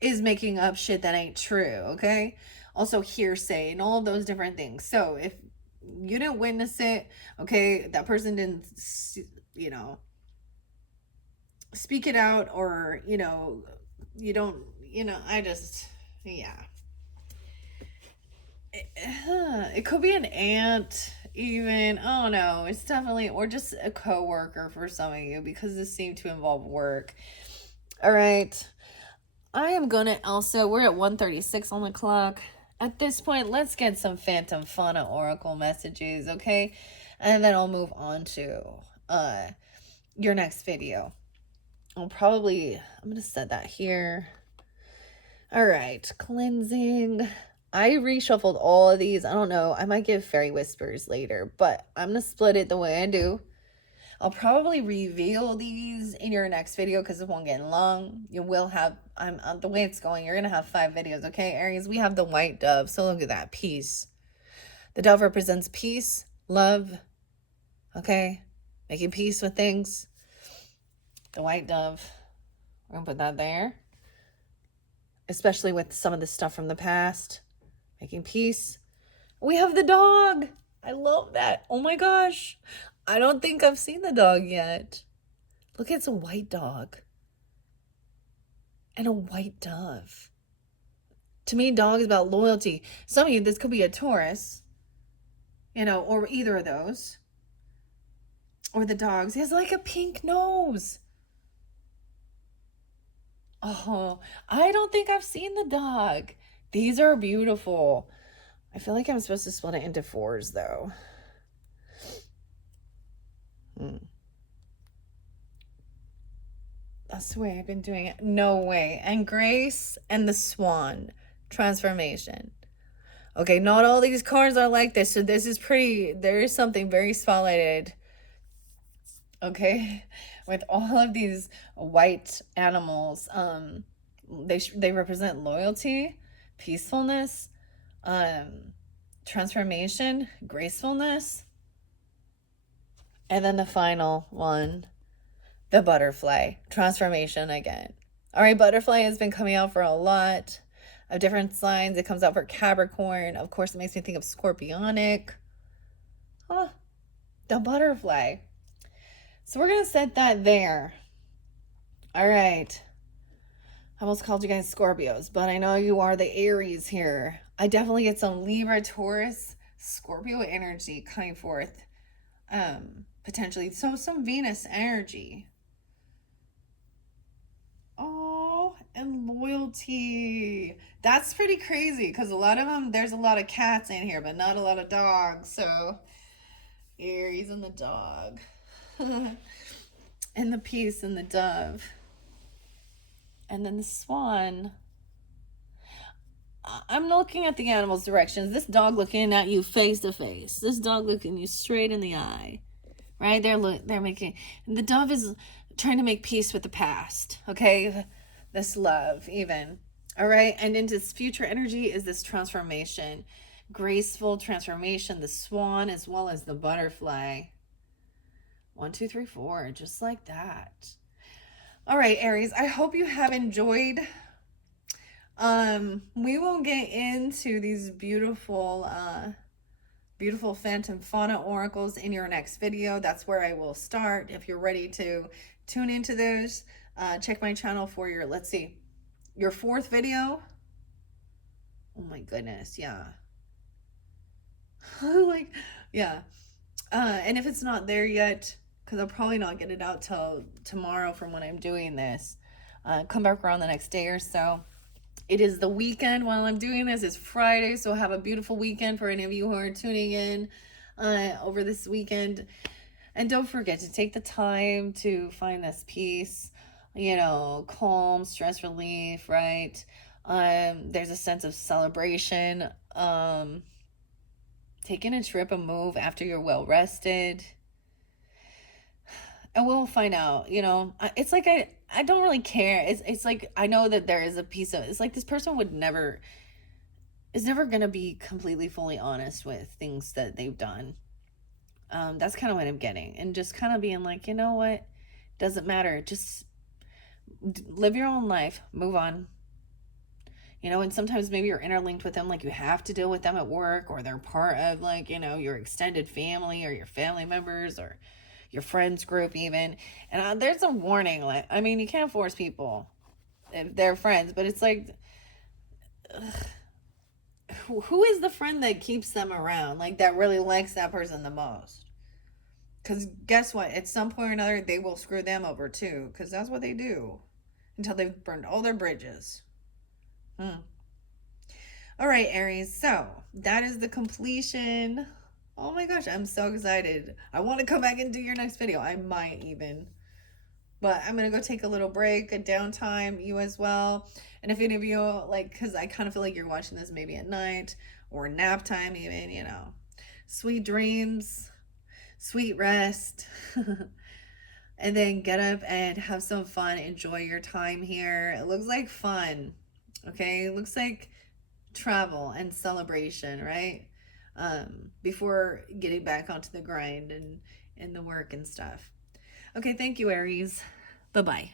is making up shit that ain't true, okay? Also hearsay and all of those different things. So if you didn't witness it, okay, that person didn't, speak it out, or, you don't, I just, yeah. It could be an aunt, even. Oh no, it's definitely, or just a coworker for some of you, because this seemed to involve work. All right. I am gonna also, we're at 1:36 on the clock. At this point, let's get some Phantom Fauna Oracle messages, okay? And then I'll move on to your next video. I'm gonna set that here. All right, cleansing. I reshuffled all of these. I don't know. I might give fairy whispers later, but I'm gonna split it the way I do. I'll probably reveal these in your next video because it won't get long. You will have, the way it's going, you're going to have 5 videos, okay, Aries? We have the white dove, so look at that, peace. The dove represents peace, love, okay? Making peace with things. The white dove, we're going to put that there. Especially with some of the stuff from the past. Making peace. We have the dog. I love that. Oh my gosh. I don't think I've seen the dog yet. Look, it's a white dog. And a white dove. To me, dog is about loyalty. Some of you, this could be a Taurus. You know, or either of those. Or the dogs. He has like a pink nose. Oh, I don't think I've seen the dog. These are beautiful. I feel like I'm supposed to split it into 4s, though. That's the way I've been doing it. No way. And Grace and the Swan transformation. Okay, not all these cards are like this. So this is pretty, there is something very solid. Okay, with all of these white animals, they represent loyalty, peacefulness, transformation, gracefulness, and then the final one, the butterfly, transformation again. All right, butterfly has been coming out for a lot of different signs. It comes out for Capricorn. Of course, it makes me think of Scorpionic. Oh, the butterfly. So we're going to set that there. All right. I almost called you guys Scorpios, but I know you are the Aries here. I definitely get some Libra, Taurus, Scorpio energy coming forth. Potentially. So some Venus energy. Oh, and loyalty. That's pretty crazy because a lot of them, there's a lot of cats in here, but not a lot of dogs. So Aries and the dog. And the peace and the dove. And then the swan. I'm looking at the animal's directions. This dog looking at you face to face. This dog looking you straight in the eye. Right? They're making, the dove is trying to make peace with the past. Okay? This love even. All right? And into this future energy is this transformation. Graceful transformation. The swan as well as the butterfly. 1, 2, 3, 4. Just like that. All right, Aries, I hope you have enjoyed. We will get into these beautiful Phantom Fauna oracles in your next video. That's where I will start. If you're ready to tune into those, check my channel for your, let's see, your 4th video. Oh my goodness, yeah. Like, yeah. And if it's not there yet, because I'll probably not get it out till tomorrow from when I'm doing this. Come back around the next day or so. It is the weekend while I'm doing this. It's Friday, so have a beautiful weekend for any of you who are tuning in over this weekend. And don't forget to take the time to find this peace, you know, calm, stress relief, right? There's a sense of celebration. Taking a trip, a move after you're well rested. And we'll find out, you know. It's like I don't really care. It's like I know that there is a piece of, it's like this person is never gonna be completely fully honest with things that they've done. That's kind of what I'm getting, and just kind of being like, you know what, doesn't matter. Just live your own life, move on. You know, and sometimes maybe you're interlinked with them, like you have to deal with them at work, or they're part of, like, you know, your extended family or your family members or your friends group even. And there's a warning, like, I mean, you can't force people if they're friends, but it's like, who is the friend that keeps them around, like that really likes that person the most? Because guess what, at some point or another they will screw them over too, because that's what they do until they've burned all their bridges. All right, Aries, so that is the completion. Oh my gosh, I'm so excited. I want to come back and do your next video. I might even. But I'm going to go take a little break, a downtime, you as well. And if any of you, like, because I kind of feel like you're watching this maybe at night or nap time even, you know. Sweet dreams, sweet rest. and then get up and have some fun. Enjoy your time here. It looks like fun. Okay, it looks like travel and celebration, right? Before getting back onto the grind and the work and stuff. Okay, thank you, Aries. Bye bye.